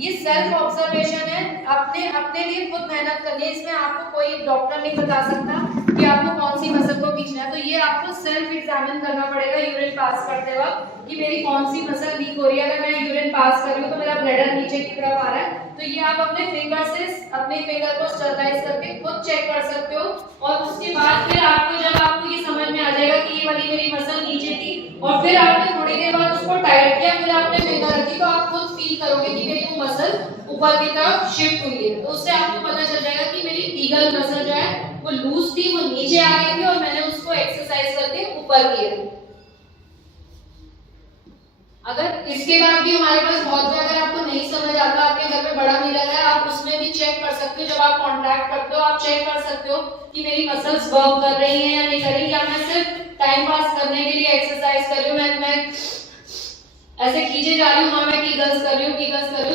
ये सेल्फ ऑब्जर्वेशन है, अपने लिए खुद मेहनत करनी है। इसमें आपको कोई डॉक्टर नहीं बता सकता कि आपको कौन सी मसल को खींचना है, तो ये आपको सेल्फ एग्जामिन करना पड़ेगा यूरिन पास करते वक्त कि मेरी कौन सी मसल वीक हो रही है। अगर मैं यूरिन पास कर रही हूँ तो मेरा ब्लैडर नीचे की तरफ आ रहा है, तो ये आप अपने फिंगर को स्टरलाइज करके खुद चेक कर सकते हो। और उसके बाद फिर जब आपको ये समझ में आ जाएगा कि ये वाली मेरी मसल नीचे थी और फिर आपने थोड़ी देर बाद उसको टाइट किया, फिर आपने फिंगर रखी, तो आप खुद फील करोगे कि मेरी वो मसल ऊपर की तरफ शिफ्ट हुई है। तो उससे आपको पता चल जाएगा कि मेरी कीगल मसल जो है वो लूज थी, वो नीचे आ गई थी और मैंने उसको एक्सरसाइज करके ऊपर किया। अगर इसके बाद भी हमारे पास बहुत है, अगर आपको नहीं समझ आता, आपके घर में बड़ा मिरर है, आप उसमें भी चेक कर सकते हो। जब आप कॉन्ट्रैक्ट करते हो आप चेक कर सकते हो कि मेरी मसल्स वर्क कर रही हैं या नहीं कर रही, या मैं सिर्फ टाइम पास करने के लिए एक्सरसाइज कर रही हूँ, मैं ऐसे खींचे जा रही हूँ, हाँ मैं कीगल्स कर रही हूँ,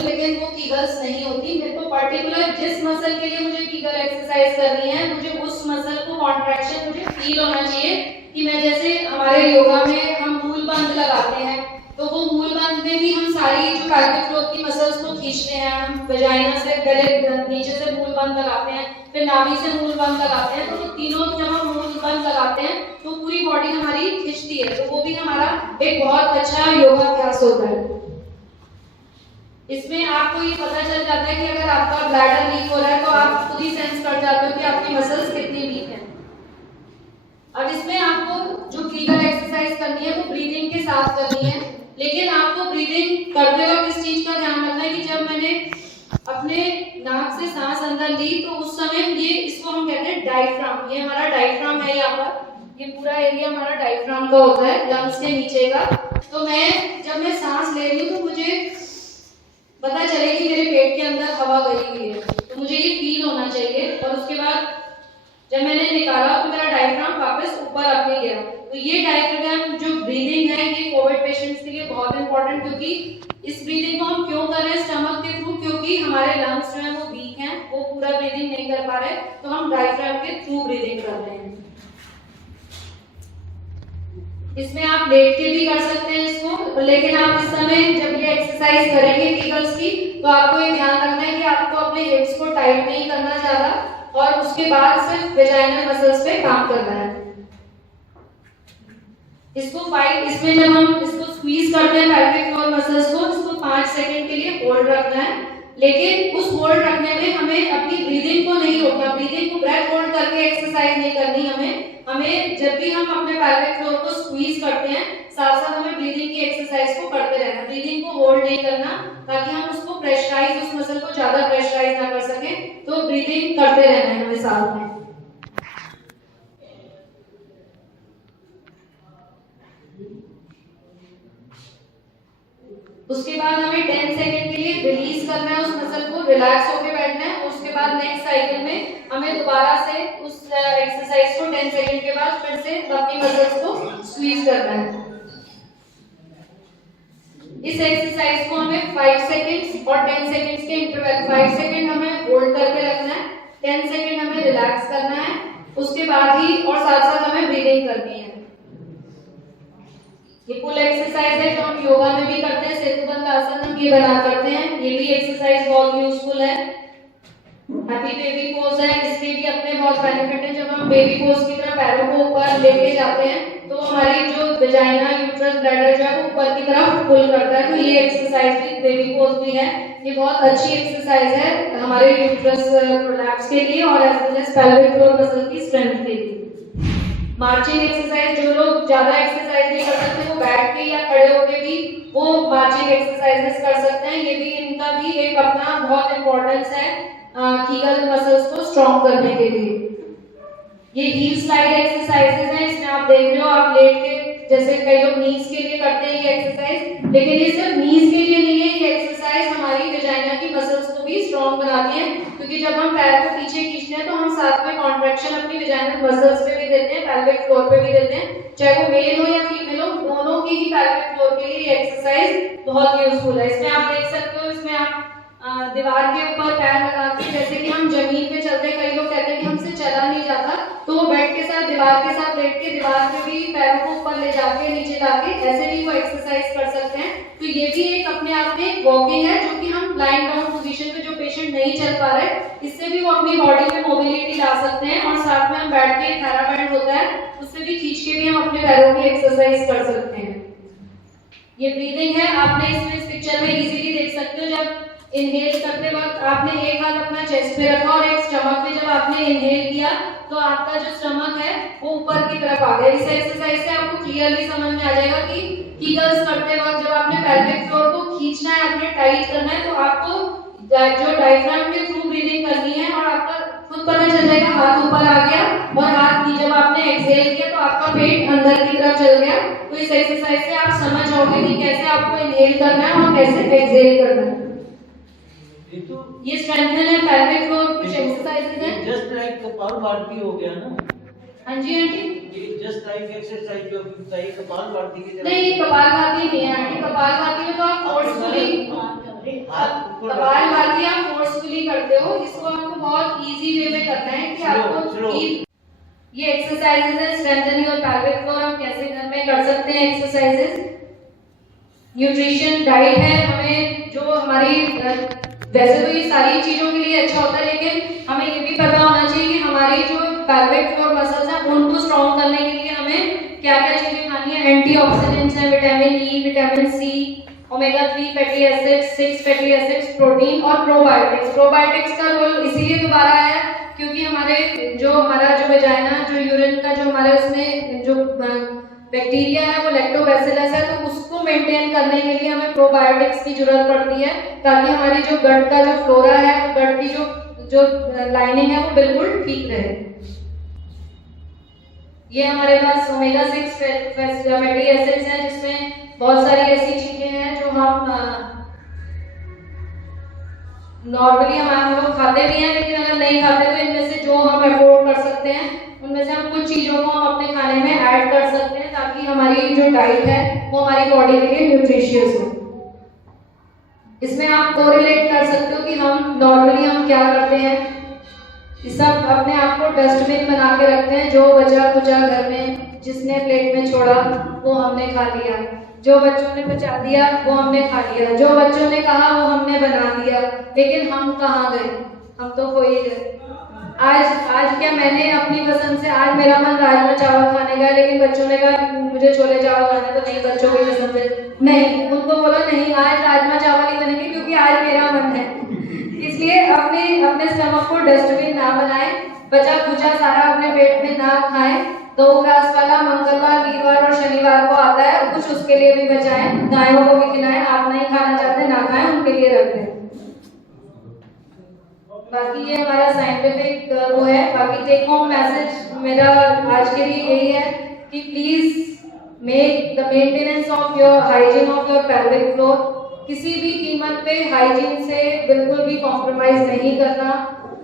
लेकिन वो कीगल्स नहीं होती। मेरे को पर्टिकुलर जिस मसल के लिए मुझे कीगल एक्सरसाइज करनी है, मुझे उस मसल को कॉन्ट्रैक्शन मुझे फील होना चाहिए। कि मैं जैसे हमारे योगा में हम मूल बंध लगाते हैं, तो वो मूल बंध में भी हम सारी जो पैल्विक फ्लोर की मसल्स को खींचते हैं, हम वजाइना से गले नीचे से मूल बंध लगाते हैं, फिर नाभि से मूल बंध लगाते हैं। तो वो तीनों जब हम मूल बंध लगाते हैं तो पूरी बॉडी हमारी खिंचती है, तो वो भी हमारा एक बहुत अच्छा योगाभ्यास होता है। इसमें आपको ये पता चल जाता है कि अगर आपका ब्लैडर लीक हो रहा है तो आप खुद ही सेंस कर जाते हो कि आपकी मसल्स कितनी वीक है। अब इसमें आपको जो कीगल एक्सरसाइज करनी है वो ब्रीदिंग के साथ करनी है, लेकिन आपको ब्रीदिंग करते वक्त इस चीज का ध्यान रखना है कि जब मैंने अपने नाक से सांस अंदर ली तो उस समय इसको हम कहते हैं डायफ्राम, ये हमारा डायफ्राम है, यहाँ पर ये पूरा एरिया हमारा डायफ्राम का होता है, लंग्स के नीचे का। तो जब मैं सांस ले रही हूँ तो मुझे पता चले कि मेरे पेट के अंदर हवा गई हुई है, तो मुझे ये फील होना चाहिए। और उसके बाद जब मैंने निकाला तो मेरा डायफ्राम वापस ऊपर अपने गया। तो ये डायफ्राम जो ब्रीदिंग है ये कोविड पेशेंट्स के लिए बहुत इंपॉर्टेंट, क्योंकि इस ब्रीदिंग को हम क्यों कर रहे हैं स्टमक के थ्रू, क्योंकि हमारे लंग्स जो है वो वीक हैं, वो पूरा ब्रीदिंग नहीं कर पा रहे, तो हम डायफ्राम के थ्रू ब्रीदिंग कर रहे हैं। इसमें आप लेट के भी कर सकते हैं इसको, लेकिन आप इस समय जब ये एक्सरसाइज करेंगे कीगल्स की, तो आपको ये ध्यान रखना है कि आपको अपने हिप्स को टाइट नहीं करना ज्यादा, और उसके बाद सिर्फ वेजाइनल मसल्स पे काम करना है। इसमें जब हम इसको स्क्वीज करते हैं पेल्विक फ्लोर मसल्स को, इसको 5 सेकंड के लिए होल्ड रखना है, लेकिन उस होल्ड रखने में हमें अपनी ब्रीदिंग को नहीं रोकना, ब्रीदिंग को ब्रेथ होल्ड करके एक्सरसाइज नहीं करनी हमें जब भी हम अपने पेल्विक फ्लोर को स्क्वीज करते हैं, साथ साथ हमें ब्रीदिंग की एक्सरसाइज को करते रहना, ब्रीदिंग को होल्ड नहीं करना, ताकि हम उसको प्रेशराइज, उस मसल को ज्यादा प्रेशराइज ना कर सकें। तो ब्रीदिंग करते रहना है हमें साथ में। उसके बाद हमें 10 सेकंड के लिए रिलीज करना है उस मसल को, रिलैक्स होकर बैठना है। उसके बाद नेक्स्ट साइकिल में हमें दोबारा से उस एक्सरसाइज को 10 सेकंड के बाद फिर से अपनी मसल्स को स्क्वीज करना है। इस एक्सरसाइज को हमें 5 सेकंड्स और 10 सेकंड्स के इंटरवल, 5 सेकंड हमें होल्ड करके रखना है, 10 सेकंड हमें रिलैक्स करना है, उसके बाद ही और साथ साथ हमें ब्रीदिंग करनी है। ये फुल एक्सरसाइज है जो हम योगा में भी करते हैं, सेतुबंध आसन हम ये बना करते हैं, ये भी एक्सरसाइज बहुत यूजफुल है। हैप्पी बेबी पोज है, इसके भी अपने बहुत बेनिफिट है। जब हम बेबी पोज की तरह पैरों को ऊपर लेके जाते हैं तो हमारी जो वेजाइना, यूट्रस, ब्लैडर जो है वो ऊपर की तरफ पुल करता है। तो ये एक्सरसाइज भी, बेबी पोज भी है, ये बहुत अच्छी एक्सरसाइज है हमारे यूट्रस प्रोलैप्स के लिए और as well as pelvic floor muscle की स्ट्रेंथ के लिए। मार्चिंग एक्सरसाइज, जो लोग ज्यादा एक्सरसाइज नहीं कर सकते वो बैठ के या खड़े होके भी वो मार्चिंग एक्सरसाइजेस कर सकते हैं। ये भी, इनका भी एक अपना बहुत इंपॉर्टेंस है कीगल मसल्स को स्ट्रॉन्ग करने के लिए। ये हील स्लाइड एक्सरसाइजेस हैं, इसमें आप देख रहे हो आप लेट के, जैसे कई लोग नीज के लिए करते हैं ये एक्सरसाइज, लेकिन ये सिर्फ नीज के लिए नहीं है, ये एक्सरसाइज हमारी वेजाइना की मसल्स को भी स्ट्रॉन्ग बनाती है, क्योंकि जब हम पैर को पीछे खींचते हैं तो हम साथ में कॉन्ट्रैक्शन अपनी वेजाइनल मसल्स पे भी देते हैं, पेल्विक फ्लोर पे भी देते हैं, चाहे वो मेल हो या फीमेल हो, दोनों की ही पेल्विक फ्लोर के लिए ये एक्सरसाइज बहुत यूजफुल है। इसमें आप देख सकते हो, इसमें आप दीवार के ऊपर पैर लगा के, जैसे कि हम जमीन पे चलते हैं, कई लोग कहते हैं कि हमसे चला नहीं जाता, तो वो बेड के साथ दीवार के साथ लेट के दीवार पे भी पैरों को ऊपर ले जाके नीचे लाके ऐसे भी वो एक्सरसाइज कर सकते हैं। तो ये भी एक अपने आप में वॉकिंग है, जो कि हम लाइन डाउन पोजीशन पे जो पेशेंट नहीं चल पा रहे, इससे भी वो अपनी बॉडी में मोबिलिटी ला सकते हैं, और साथ में हम बैठ के पैराबैंड होता है उससे भी खींच के भी हम अपने पैरों की एक्सरसाइज कर सकते हैं। ये ब्रीदिंग है, आपने इसमें इस पिक्चर में इजीली देख सकते हो, जब इनहेल करते वक्त आपने एक हाथ अपना चेस्ट पे रखा और एक स्टमक पे जब आपने इनहेल किया तो आपका जो स्टमक है वो ऊपर की तरफ आ गया। इस एक्सरसाइज से आपको क्लियरली समझ में आ जाएगा कि कीगल्स करते वक्त जब आपने पेल्विक फ्लोर को खींचना है, आपने टाइट करना है, तो आपको जो डायफ्राम के थ्रू ब्रीदिंग करनी है, और आपका खुद पता चल जाएगा हाथ ऊपर आ गया, और हाथ जब आपने एक्सहेल किया तो आपका पेट अंदर की तरफ चल गया। तो इस एक्सरसाइज से आप समझ जाओगे कि कैसे आपको इनहेल करना है और कैसे एक्सहेल करना है। ये स्ट्रेंथन है पेल्विक फ्लोर, कुछ एक्सरसाइजेस हैं जस्ट लाइक कपालभाति हो गया ना। हाँ जी आंटी, ये जस्ट लाइक एक्सरसाइज जो बताइए कपालभाति की तरह। नहीं कपालभाति नहीं है आंटी, कपालभाति में तो आप फोर्सफुली, कपालभाति आप फोर्सफुली करते हो, इसको आपको बहुत इजी वे में करना है कि आपको ये एक्सरसाइजेस है स्ट्रेंथनिंग और पेल्विक फ्लोर हम कैसे घर में कर सकते हैं एक्सरसाइजेस। न्यूट्रिशन डाइट है, हमें जो हमारी वैसे तो ये सारी चीजों के लिए अच्छा होता है, लेकिन हमें ये भी पता होना चाहिए कि हमारी जो पेल्विक फ्लोर मसल्स हैं उनको स्ट्रॉन्ग करने के लिए हमें क्या क्या चीजें खानी है। एंटीऑक्सीडेंट्स हैं, vitamin E, vitamin C, omega 3 fatty acids, 6 fatty acids, protein और प्रोबायोटिक्स। प्रोबायोटिक्स का रोल इसीलिए दोबारा आया क्योंकि हमारा जो वेजाइना, जो यूरिन का जो हमारे उसमें जो बैक्टीरिया है वो लैक्टोबैसिलस है, तो उसको मेंटेन करने के लिए हमें प्रोबायोटिक्स की जरूरत पड़ती है, ताकि हमारी जो गट का जो फ्लोरा है, वो गट की जो लाइनिंग है वो बिल्कुल ठीक रहे। ये हमारे पास ओमेगा 6 फैटी एसिड्स हैं, जिसमें बहुत सारी ऐसी चीजें हैं जो हम नॉर्मली हम लोग खाते भी हैं, लेकिन अगर नहीं खाते तो इनमें से जो हम अफोर्ड कर सकते हैं उनमें से हम कुछ चीज़ों को हम अपने खाने में ऐड कर सकते हैं ताकि हमारी जो डाइट है वो हमारी बॉडी के लिए न्यूट्रिशियस हो। इसमें आप कोरिलेट कर सकते हो कि हम नॉर्मली हम क्या करते हैं, ये सब अपने आप को डस्टबिन बना के रखते हैं। जो बचा कुचा घर में जिसने प्लेट में छोड़ा वो हमने खा लिया, जो बच्चों ने बचा दिया वो हमने खा लिया, जो बच्चों ने कहा वो हमने बना दिया, लेकिन हम कहाँ गए, हम तो खो ही गए। आज क्या मैंने अपनी पसंद से, आज मेरा मन राजमा चावल खाने का है, लेकिन बच्चों ने कहा मुझे छोले चावल खाने, तो नहीं बच्चों की पसंद है, नहीं, उनको बोला नहीं आज राजमा चावल ही बनेंगे क्योंकि आज मेरा मन है। इसलिए अपने स्टमक को डस्टबिन ना बनाएं, बचा खुचा सारा अपने पेट में ना खाएं। 2 ग्रास वाला मंगलवार, वीरवार और शनिवार को आता है, कुछ उसके लिए भी बचाएं, गायों को भी खिलाएं, आप नहीं खाना चाहते ना खाएं, उनके लिए रख दें। बाकी ये हमारा साइंटिफिक वो है। बाकी टेक होम मैसेज मेरा आज के लिए यही है कि please make the maintenance of your hygiene of your pelvic floor. किसी भी कीमत पे हाइजीन से बिल्कुल भी कॉम्प्रोमाइज नहीं करना,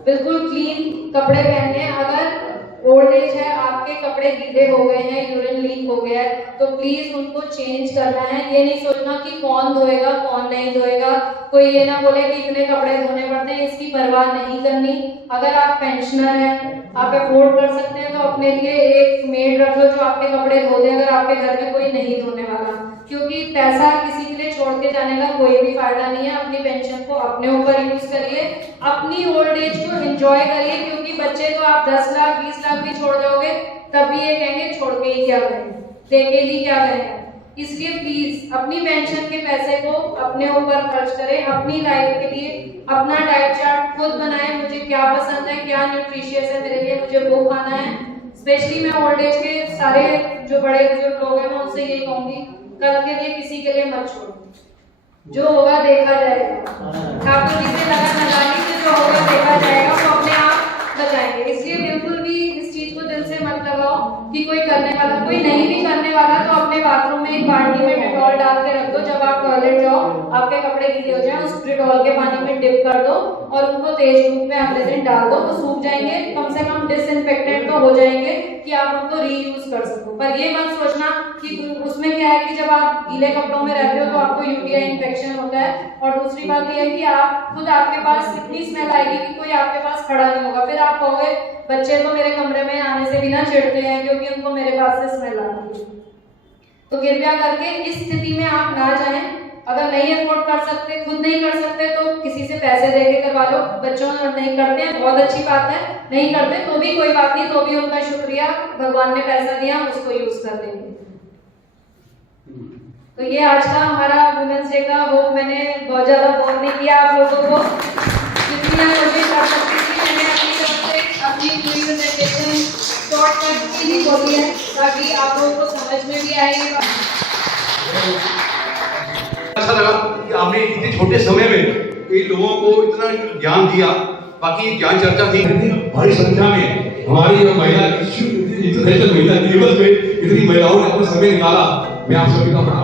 बिल्कुल क्लीन कपड़े पहनने। अगर ओल्ड एज है, आपके कपड़े गीले हो गए हैं, यूरिन लीक हो गया है, तो प्लीज उनको चेंज करना है। ये नहीं सोचना कि कौन धोएगा कौन नहीं धोएगा, कोई ये ना बोले कि इतने कपड़े धोने पड़ते हैं, इसकी परवाह नहीं करनी। अगर आप पेंशनर हैं, आप अफोर्ड कर सकते हैं, तो अपने लिए एक मेड रख लो जो आपके कपड़े धो दे अगर आपके घर में कोई नहीं धोने वाला, क्योंकि पैसा किसी के लिए छोड़ के जाने का कोई भी फायदा नहीं है। अपनी पेंशन को अपने ऊपर यूज करिए, अपनी ओल्ड एज को एंजॉय करिए, क्योंकि बच्चे तो आप 10 लाख 20 लाख भी छोड़ जाओगे तब भी ये कहेंगे छोड़ के ही क्या करें, देके ही क्या करें। इसलिए प्लीज अपनी पेंशन के पैसे को अपने ऊपर खर्च करें, अपनी लाइफ के लिए अपना डाइट चार्ट खुद बनाएं। मुझे क्या पसंद है, क्या न्यूट्रिशियस है मेरे लिए, मुझे वो खाना है। स्पेशली मैं ओल्ड एज के सारे जो बड़े बुजुर्ग लोग हैं मैं उनसे यही कहूंगी, कल के लिए किसी के लिए मत छोड़ो, जो होगा देखा जाएगा। आपको जिसे लगन लगानी कि जो होगा देखा जाएगा, वो अपने आप बचाएंगे। इसलिए बिल्कुल भी इस चीज को दिल से मत लगाओ कि कोई करने वाला, कोई नहीं भी करने वाला तो अपने बाथरूम में एक बाल्टी में डेटॉल डाल के रख दो। जब आप टॉयलेट जाओ, आपके कपड़े गीले हो जाए, उस डेटॉल के पानी में डिप कर दो और उनको तेज धूप में अगले दिन डाल दो, वो सूख जाएंगे, कम से कम डिसइंफेक्टेंट तो हो जाएंगे कि आप उनको रीयूज कर सको। पर ये मत सोचना कि उसमें क्या है कि जब आप गीले कपड़ों में रहते हो तो आपको यूटीआई इन्फेक्शन होता है। और दूसरी बात यह है कि आप खुद, आपके पास इतनी स्मेल आएगी कि कोई आपके पास खड़ा नहीं होगा, फिर आप कहोगे बच्चे तो मेरे कमरे में आने से भी ना चिढ़ते हैं क्योंकि उनको मेरे पास से स्मेल आती है। तो कृपया करके इस स्थिति में आप ना जाएं। अगर नहीं अफोर्ड कर सकते, खुद नहीं कर सकते, तो किसी से पैसे देके करवा लो। बच्चों नहीं करते हैं, बहुत अच्छी बात है, नहीं करते तो भी कोई बात नहीं, तो भी उनका शुक्रिया, भगवान ने पैसा दिया, हम उसको यूज कर देंगे। तो ये आज का हमारा वुमेन्स डे का, होप मैंने बहुत ज्यादा बोर नहीं किया आप लोगों को। जितनी मैं कोशिश कर सकती थी मैंने अपनी तरफ से अपनी पूरी प्रेजेंटेशन शॉर्टकट की ही बोली है ताकि आप लोगों को समझ में भी आएगी। अच्छा लगा कि आपने इतने छोटे समय में इन लोगों को इतना ज्ञान दिया। बाकी ज्ञान चर्चा थी, भारी संख्या में हमारी महिला इंटरनेशनल महिला दिवस में इतनी महिलाओं ने अपना समय निकाला। मैं आप सभी का बड़ा